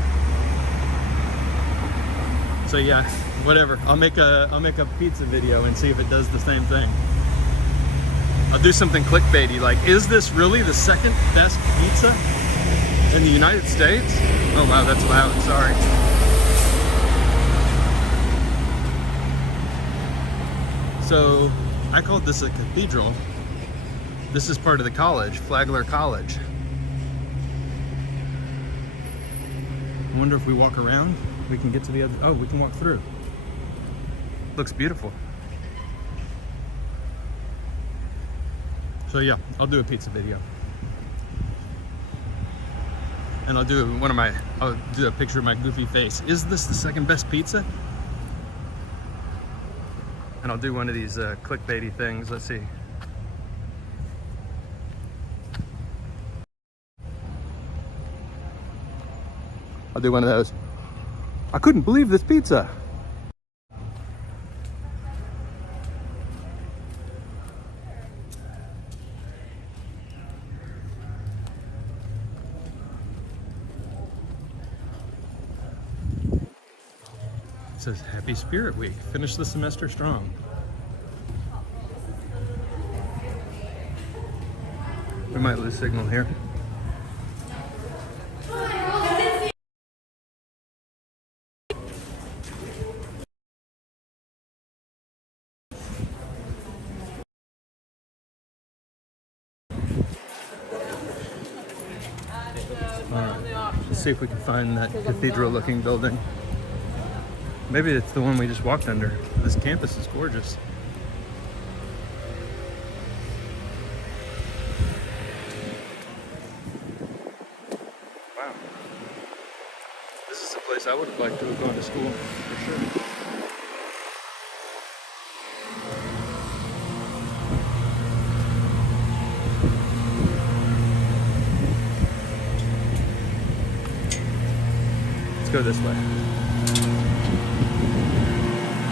So yeah, whatever. I'll make a pizza video and see if it does the same thing. I'll do something clickbaity, like, is this really the second best pizza in the United States? Oh wow, that's loud, sorry. So I called this a cathedral. This is part of the college, Flagler College. I wonder if we walk around. we can get to the other. Oh, we can walk through. Looks beautiful. So yeah, I'll do a pizza video. And I'll do a picture of my goofy face. Is this the second best pizza? And I'll do one of these clickbaity things. Let's see. I'll do one of those. I couldn't believe this pizza. It says Happy Spirit Week. Finish the semester strong. We might lose signal here. Let's see if we can find that cathedral-looking building. Maybe it's the one we just walked under. This campus is gorgeous. Wow. This is a place I would have liked to have gone to school, for sure. Let's go this way.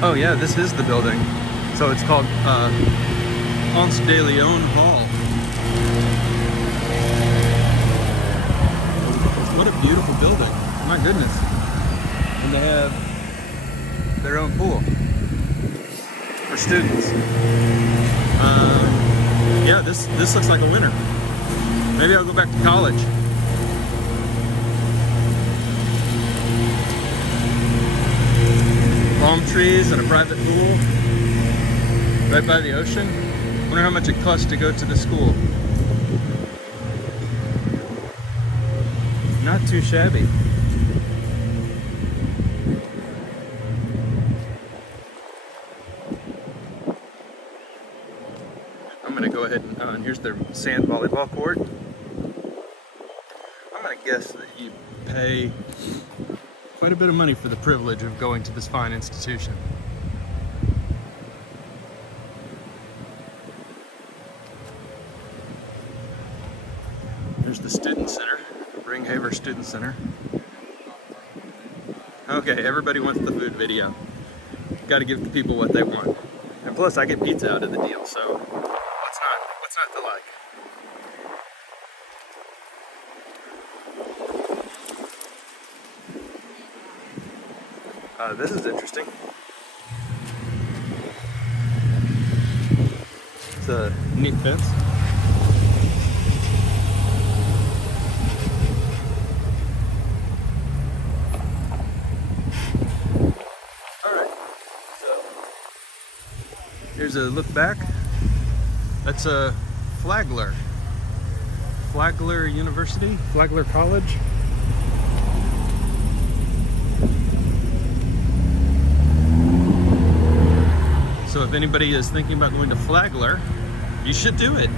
Oh yeah, this is the building. So it's called Ponce de Leon Hall. What a beautiful building. My goodness. And they have their own pool for students. Yeah, this looks like a winner. Maybe I'll go back to college. Palm trees and a private pool right by the ocean. Wonder how much it costs to go to the school. Not too shabby. I'm gonna go ahead and here's the sand volleyball court. I'm gonna guess that you pay quite a bit of money for the privilege of going to this fine institution. There's the Student Center, Ringhaver Student Center. Okay, everybody wants the food video. Got to give the people what they want. And plus I get pizza out of the deal, so what's not to like? This is interesting. It's a neat fence. Alright, so here's a look back. That's a Flagler University, Flagler College. So if anybody is thinking about going to Flagler, you should do it.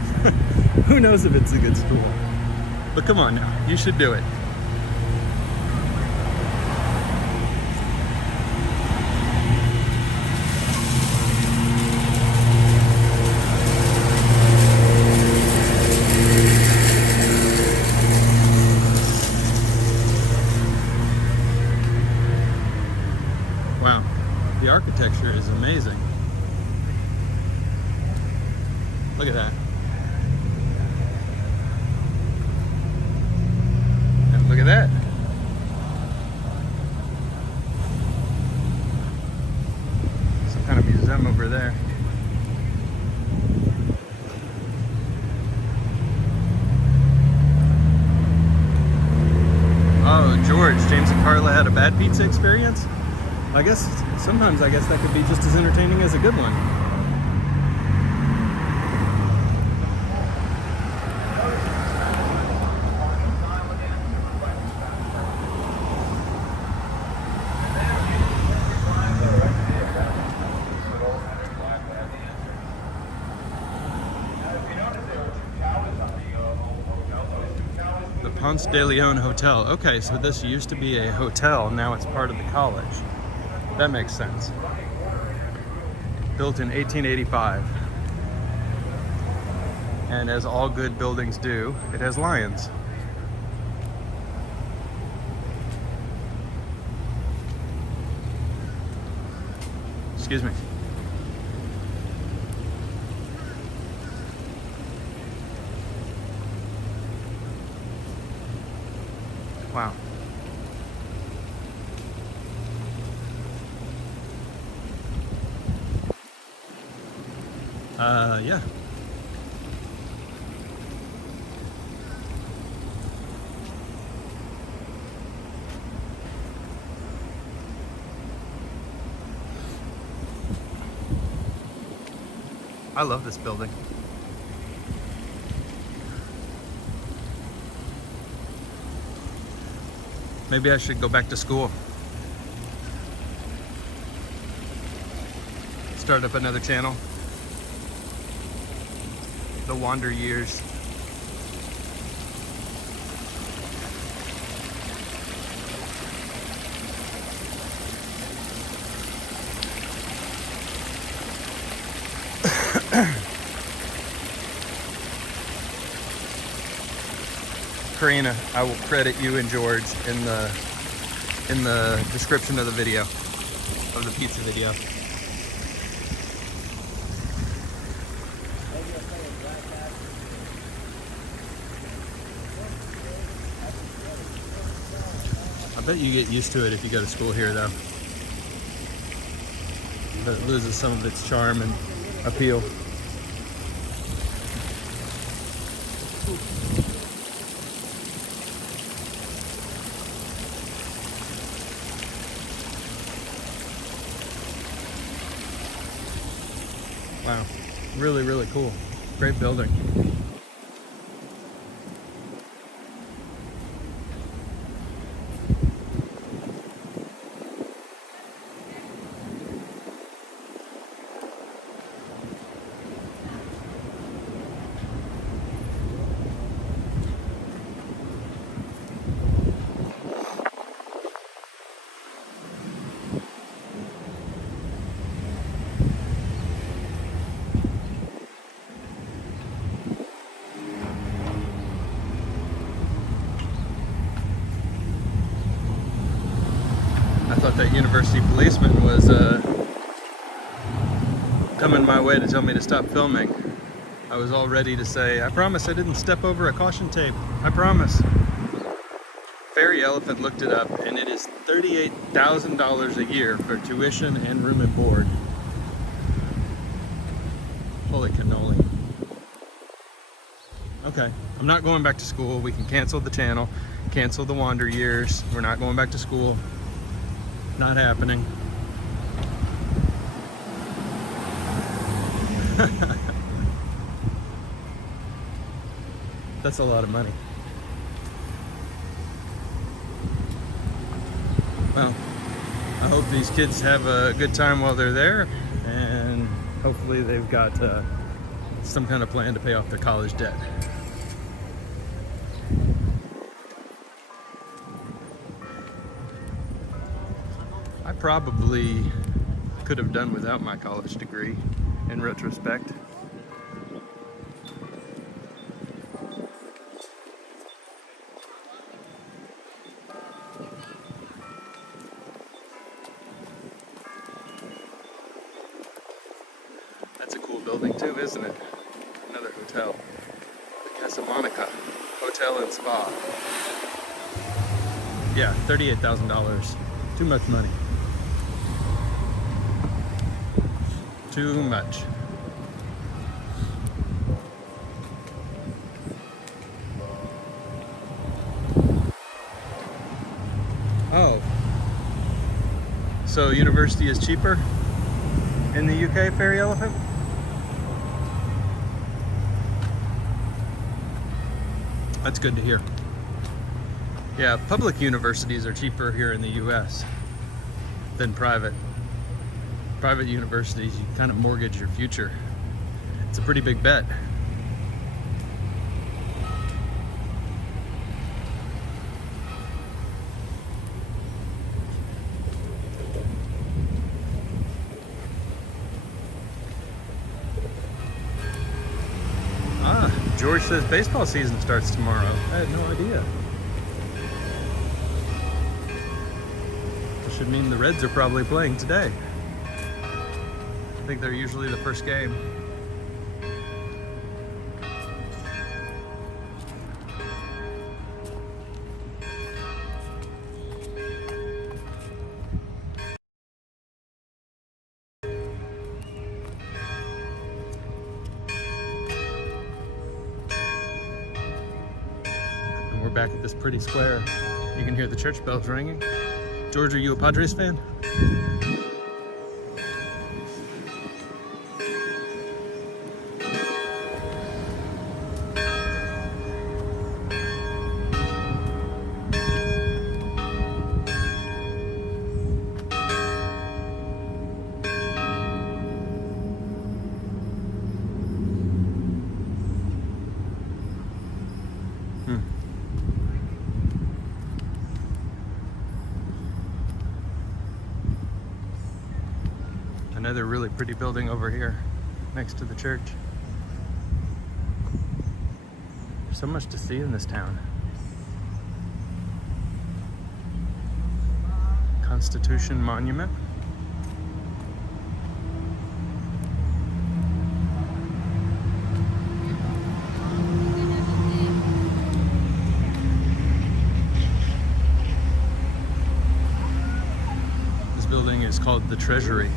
Who knows if it's a good school? But come on now, you should do it. Wow, the architecture is amazing. Look at that. And look at that. Some kind of museum over there. Oh, George, James and Carla had a bad pizza experience? I guess sometimes that could be just as entertaining as a good one. Ponce de Leon Hotel. Okay, so this used to be a hotel, now it's part of the college. That makes sense. Built in 1885. And as all good buildings do, it has lions. Excuse me. Wow. Yeah. I love this building. Maybe I should go back to school. Start up another channel. The Wander Years. Karina, I will credit you and George in the description of the video, of the pizza video. I bet you get used to it if you go to school here, though. But it loses some of its charm and appeal. Wow, really, really cool. Great building. I thought that university policeman was coming my way to tell me to stop filming. I was all ready to say, I promise I didn't step over a caution tape. I promise. Fairy Elephant looked it up, and it is $38,000 a year for tuition and room and board. Holy cannoli. Okay, I'm not going back to school. We can cancel the channel, cancel the Wander Years. We're not going back to school. Not happening. That's a lot of money. Well, I hope these kids have a good time while they're there, and hopefully they've got some kind of plan to pay off their college debt. I probably could have done without my college degree in retrospect. That's a cool building too, isn't it? Another hotel. The Casa Monica Hotel and Spa. Yeah, $38,000. Too much money. Too much. Oh. So university is cheaper in the UK, Fairy Elephant? That's good to hear. Yeah, public universities are cheaper here in the US than private. Private universities, you kind of mortgage your future. It's a pretty big bet. George says baseball season starts tomorrow. I had no idea. That should mean the Reds are probably playing today. I think they're usually the first game. And we're back at this pretty square. You can hear the church bells ringing. George, are you a Padres fan? Another really pretty building over here next to the church. There's so much to see in this town. Constitution Monument. This building is called the Treasury.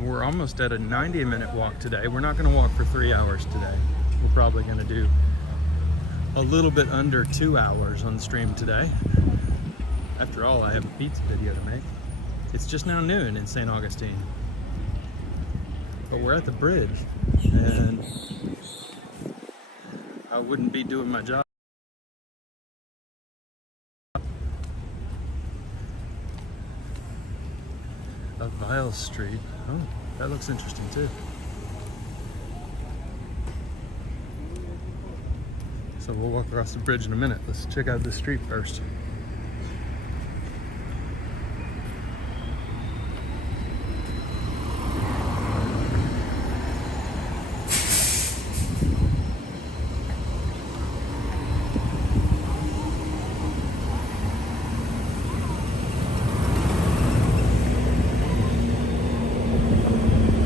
We're almost at a 90-minute walk today. We're not going to walk for 3 hours today. We're probably going to do a little bit under 2 hours on the stream today. After all, I have a pizza video to make. It's just now noon in St. Augustine. But we're at the bridge, and I wouldn't be doing my job. Of Vile Street. Oh, that looks interesting too. So we'll walk across the bridge in a minute. Let's check out this street first.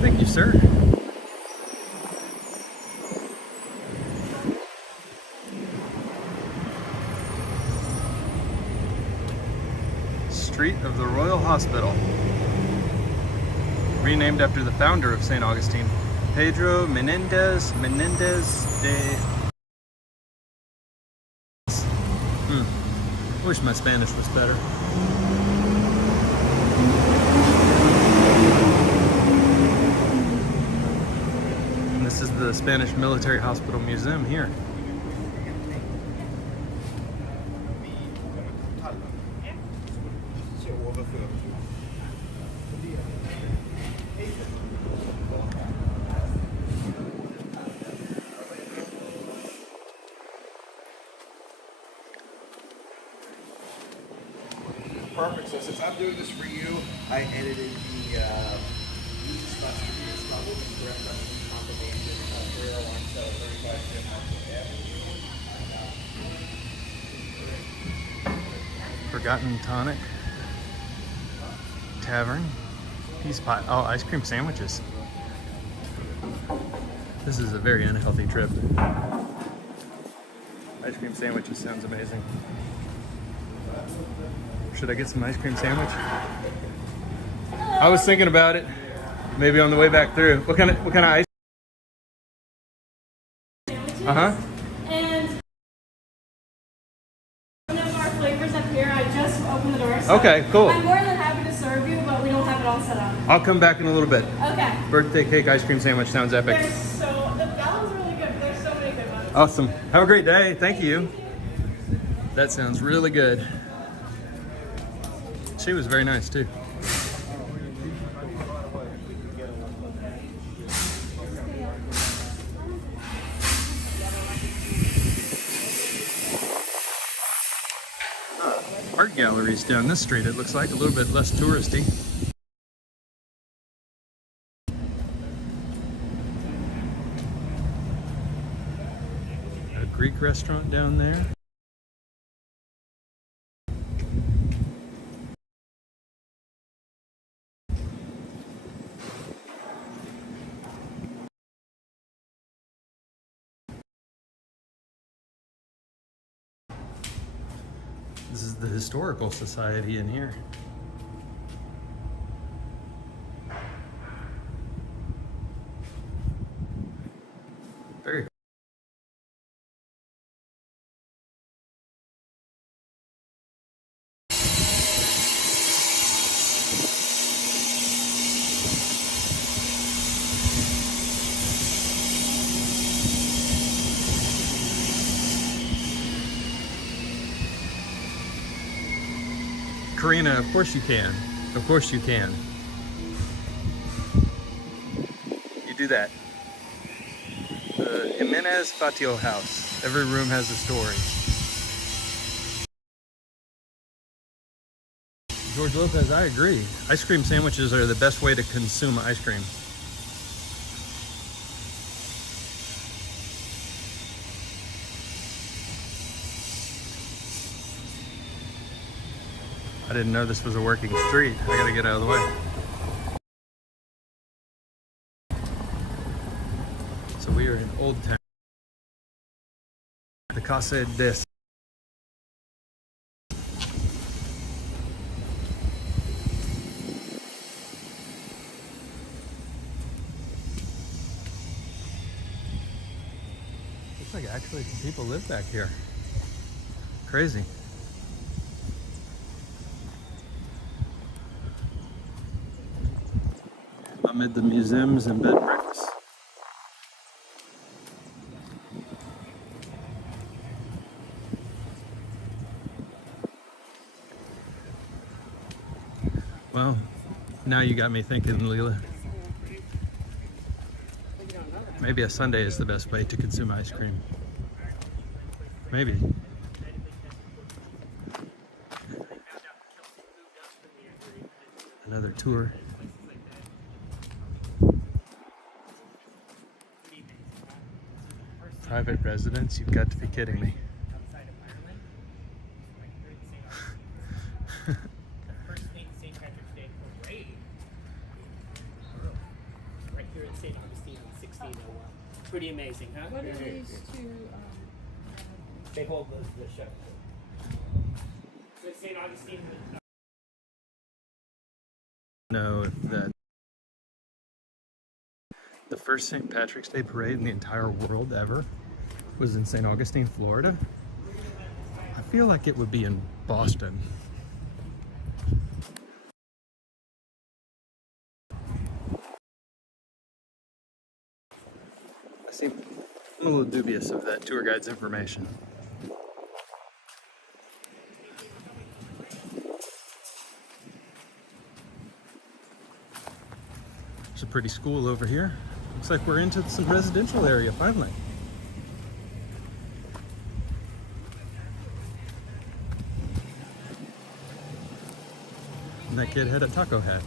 Thank you, sir. Street of the Royal Hospital. Renamed after the founder of St. Augustine, Pedro Menendez de... Wish my Spanish was better. This is the Spanish Military Hospital Museum here. Perfect. So since I'm doing this for you, I edited the spots for this level and correct on the confirmation of 301 35 Forgotten Tonic Tavern. Peace Pie. Oh, ice cream sandwiches. This is a very unhealthy trip. Ice cream sandwiches sounds amazing. Should I get some ice cream sandwich? I was thinking about it. Maybe on the way back through. What kind of ice? Uh-huh. And one of our flavors up here, I just opened the door. So Okay, cool. I'm more than happy to serve you, but we don't have it all set up. I'll come back in a little bit. Okay. Birthday cake ice cream sandwich sounds epic. That was really good. There's so many good ones. Awesome. Have a great day. Thank you. That sounds really good. She was very nice too. art galleries down this street, it looks like, a little bit less touristy. A Greek restaurant down there. This is the Historical Society in here. Very cool. Karina, of course you can. Of course you can. You do that. The Jimenez Patio House. Every room has a story. George Lopez, I agree. Ice cream sandwiches are the best way to consume ice cream. I didn't know this was a working street. I gotta get out of the way. So we are in Old Town. The Casa des. Looks like actually some people live back here. Crazy. Amid the museums and bed bricks. Well, now you got me thinking, Leela. Maybe a Sunday is the best way to consume ice cream. Maybe. Another tour. Private residence? You've got to be kidding me. First St. Patrick's Day parade. Right here at St. Augustine in 1601. Pretty amazing, huh? What are these two? They hold the show. So St. Augustine. No, that the first St. Patrick's Day parade in the entire world ever was in St. Augustine, Florida. I feel like it would be in Boston. I'm a little dubious of that tour guide's information. There's a pretty school over here. Looks like we're into some residential area finally. And that kid had a taco hat.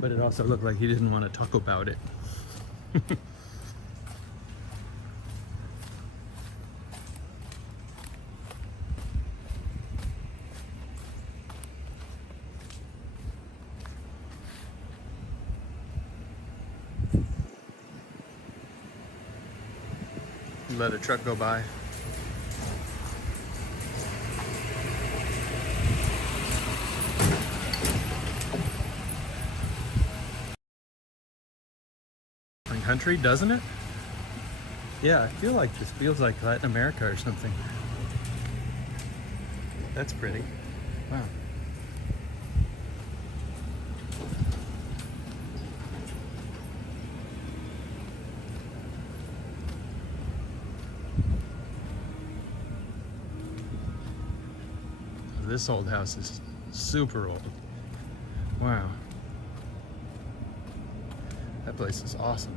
But it also looked like he didn't want to talk about it. Let a truck go by. Country, doesn't it? Yeah, I feel like this feels like Latin America or something. That's pretty. Wow. This old house is super old. Wow. That place is awesome.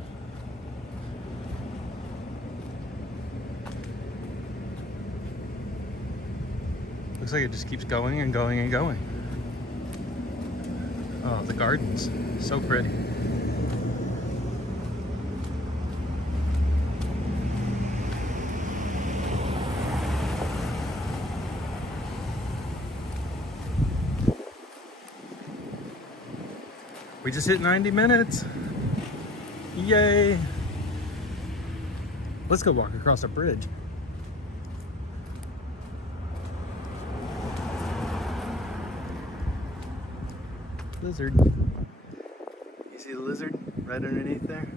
Looks like it just keeps going and going and going. Oh, the gardens, so pretty. We just hit 90 minutes. Yay. Let's go walk across a bridge. Lizard. You see the lizard right underneath there?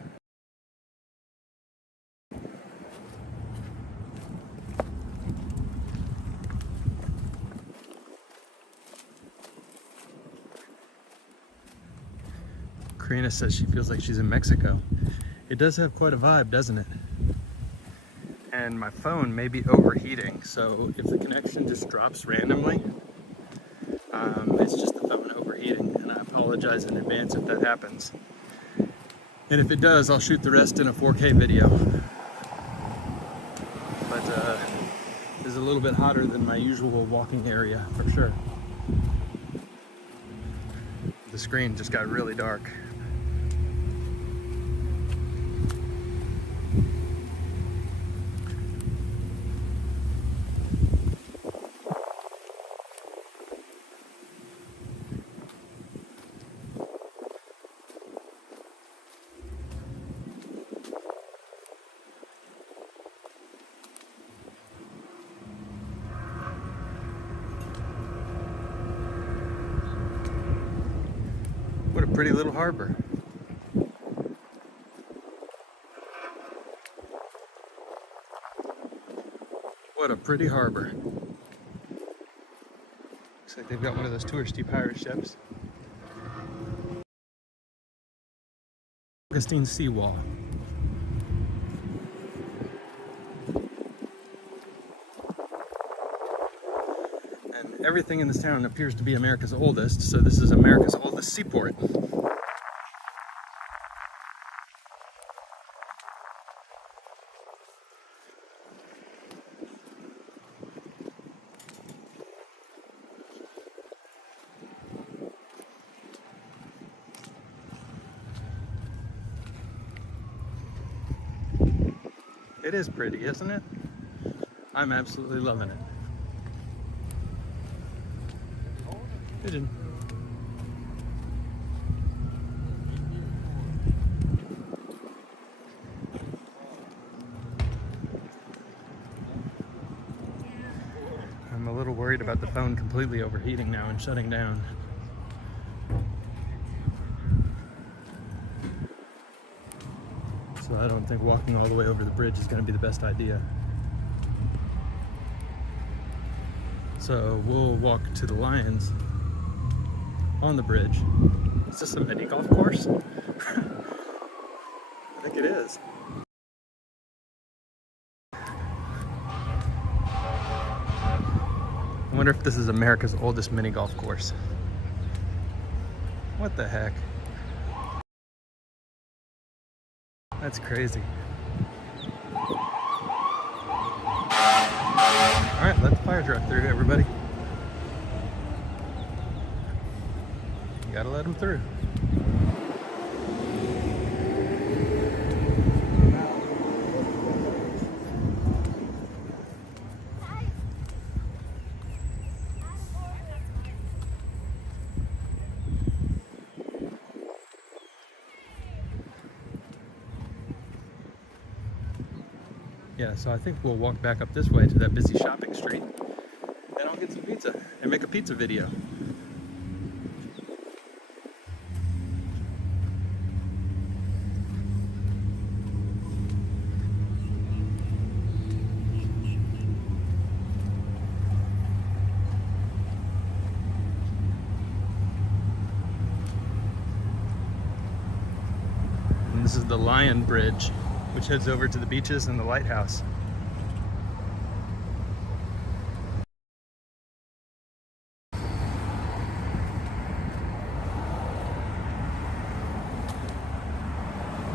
Karina says she feels like she's in Mexico. It does have quite a vibe, doesn't it? And my phone may be overheating, so if the connection just drops randomly, it's just the phone overheating, and I apologize in advance if that happens. And if it does, I'll shoot the rest in a 4K video. But this is a little bit hotter than my usual walking area, for sure. The screen just got really dark. What a pretty little harbor. What a pretty harbor. Looks like they've got one of those touristy pirate ships. Augustine seawall. And everything in this town appears to be America's oldest, so this is America's oldest seaport. It is pretty, isn't it? I'm absolutely loving it. Pigeon. I'm a little worried about the phone completely overheating now and shutting down. So I don't think walking all the way over the bridge is going to be the best idea. So we'll walk to the lions on the bridge. Is this a mini golf course? I think it is. I wonder if this is America's oldest mini golf course. What the heck? That's crazy. All right, let the fire truck through, everybody. You gotta let them through. Yeah, so I think we'll walk back up this way to that busy shopping street, and I'll get some pizza and make a pizza video. And this is the Lion Bridge, which heads over to the beaches and the lighthouse.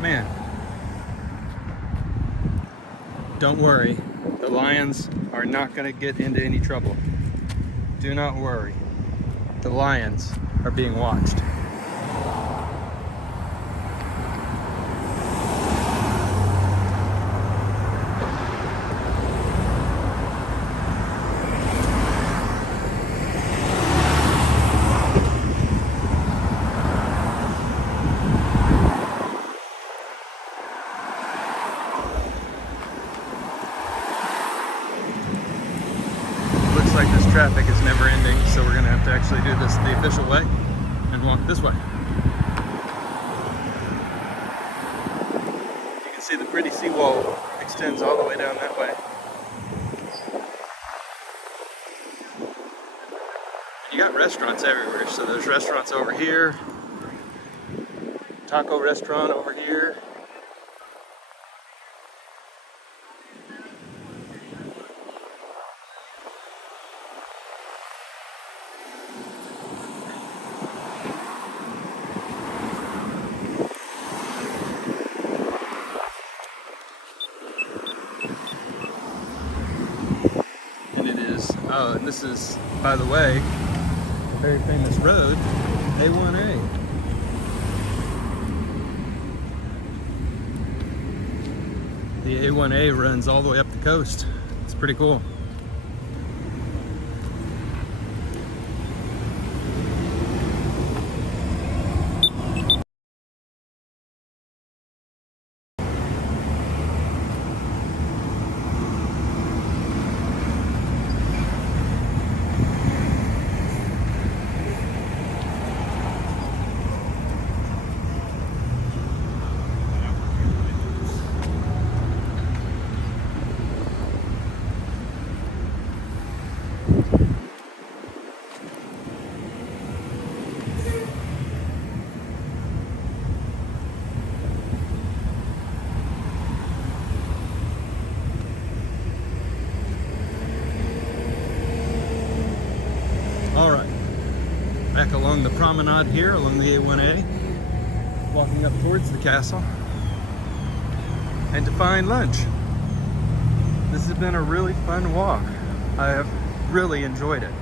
Man, don't worry, the lions are not going to get into any trouble. Do not worry. The lions are being watched. Looks like this traffic is never ending, so we're gonna have to actually do this the official way and walk this way. You can see the pretty seawall extends all the way down that way. You got restaurants everywhere, so there's restaurants over here, taco restaurant over here. Oh, and this is, by the way, a very famous road, A1A. The A1A runs all the way up the coast. It's pretty cool. All right, back along the promenade here, along the A1A, walking up towards the castle, and to find lunch. This has been a really fun walk. I have really enjoyed it.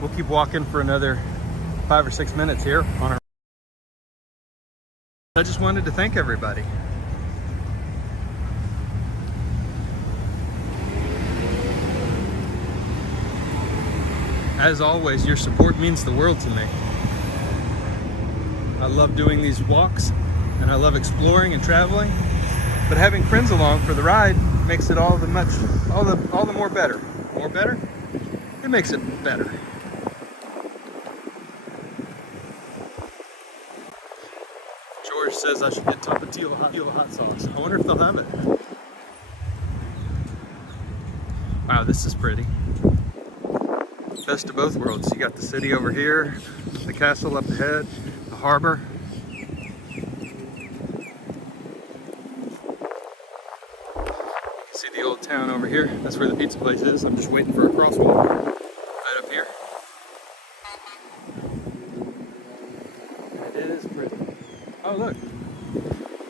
We'll keep walking for another 5 or 6 minutes here on our... I just wanted to thank everybody. As always, your support means the world to me. I love doing these walks, and I love exploring and traveling, but having friends along for the ride makes it all the more better. More better? It makes it better. George says I should get Tapatio hot sauce. I wonder if they'll have it. Wow, this is pretty. Best of both worlds. You got the city over here, the castle up ahead, the harbor. See the old town over here. That's where the pizza place is. I'm just waiting for a crosswalk right up here. It is pretty. Oh look,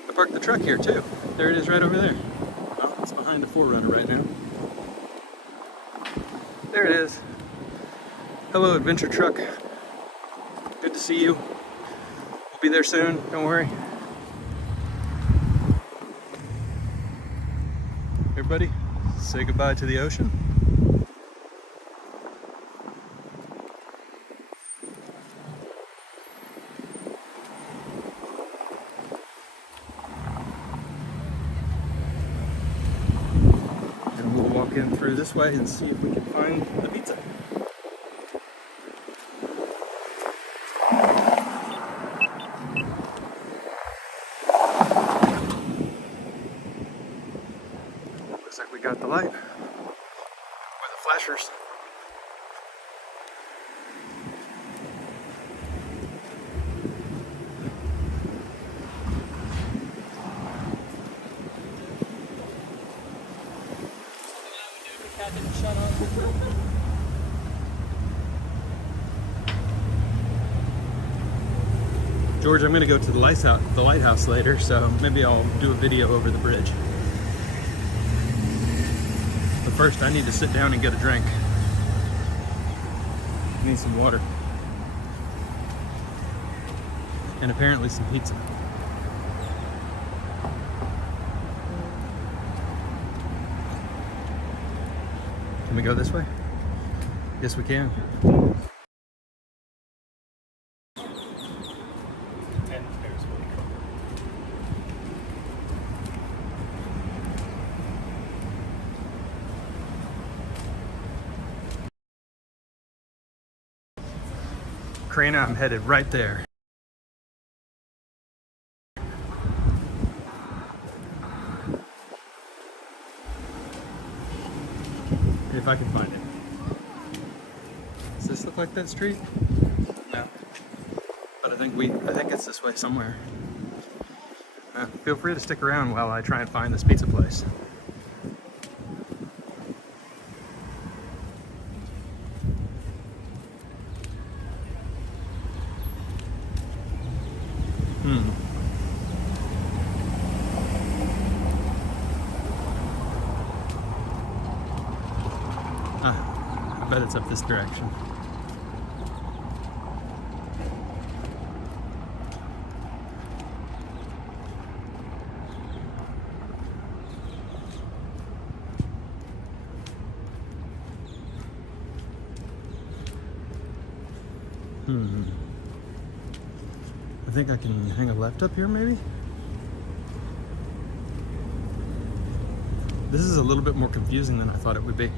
I parked the truck here too. There it is right over there. Oh, it's behind the 4Runner right now. There it is. Hello, adventure truck. Good to see you. We'll be there soon, don't worry. Everybody, say goodbye to the ocean. And we'll walk in through this way and see if we can find the pizza. Looks like we got the light. Or the flashers. George, I'm going to go to the lighthouse later, so maybe I'll do a video over the bridge. The first I need to sit down and get a drink. I need some water. And apparently some pizza. Can we go this way? Yes, we can. Crane, I'm headed right there. If I can find it. Does this look like that street? No. But I think it's this way somewhere. Feel free to stick around while I try and find this pizza place. I bet it's up this direction. I think I can hang a left up here, maybe? This is a little bit more confusing than I thought it would be.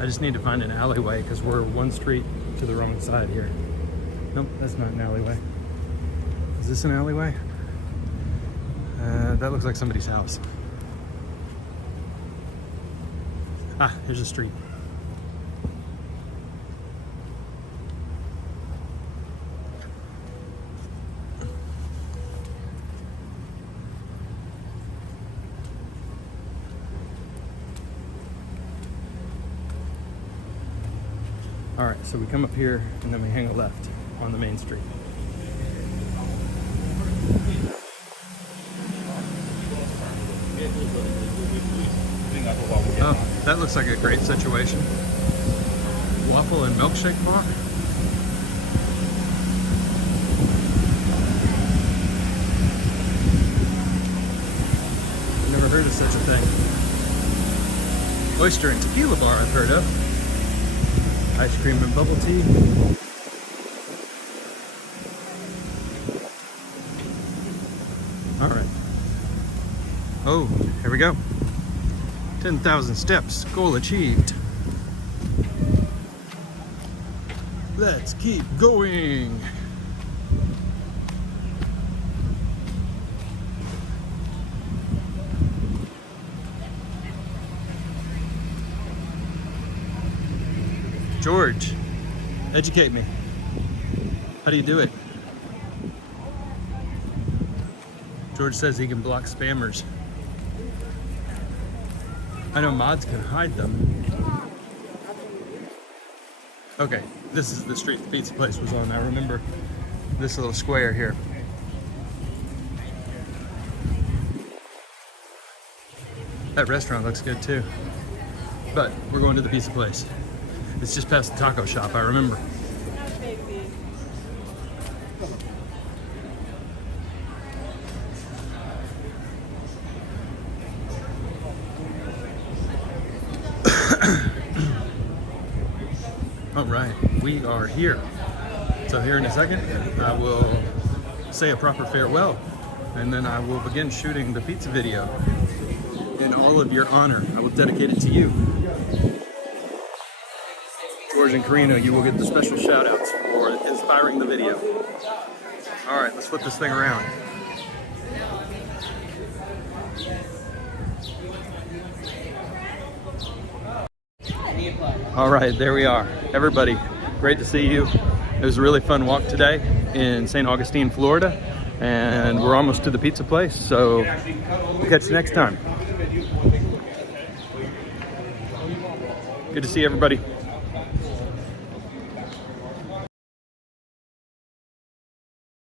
I just need to find an alleyway because we're one street to the wrong side here. Nope, that's not an alleyway. Is this an alleyway? That looks like somebody's house. Ah, here's a street. All right, so we come up here and then we hang a left on the main street. Oh, that looks like a great situation. Waffle and milkshake bar. Never heard of such a thing. Oyster and tequila bar I've heard of. Ice cream and bubble tea. All right. Oh, here we go. 10,000 steps, goal achieved. Let's keep going. George, educate me. How do you do it? George says he can block spammers. I know mods can hide them. Okay, this is the street the pizza place was on. I remember this little square here. That restaurant looks good too. But we're going to the pizza place. It's just past the taco shop, I remember. All right, we are here. So here in a second, I will say a proper farewell, and then I will begin shooting the pizza video. In all of your honor, I will dedicate it to you. George and Carino, you will get the special shout outs for inspiring the video. All right, let's flip this thing around. All right, there we are. Everybody, great to see you. It was a really fun walk today in St. Augustine, Florida, and we're almost to the pizza place, so we'll catch you next time. Good to see everybody.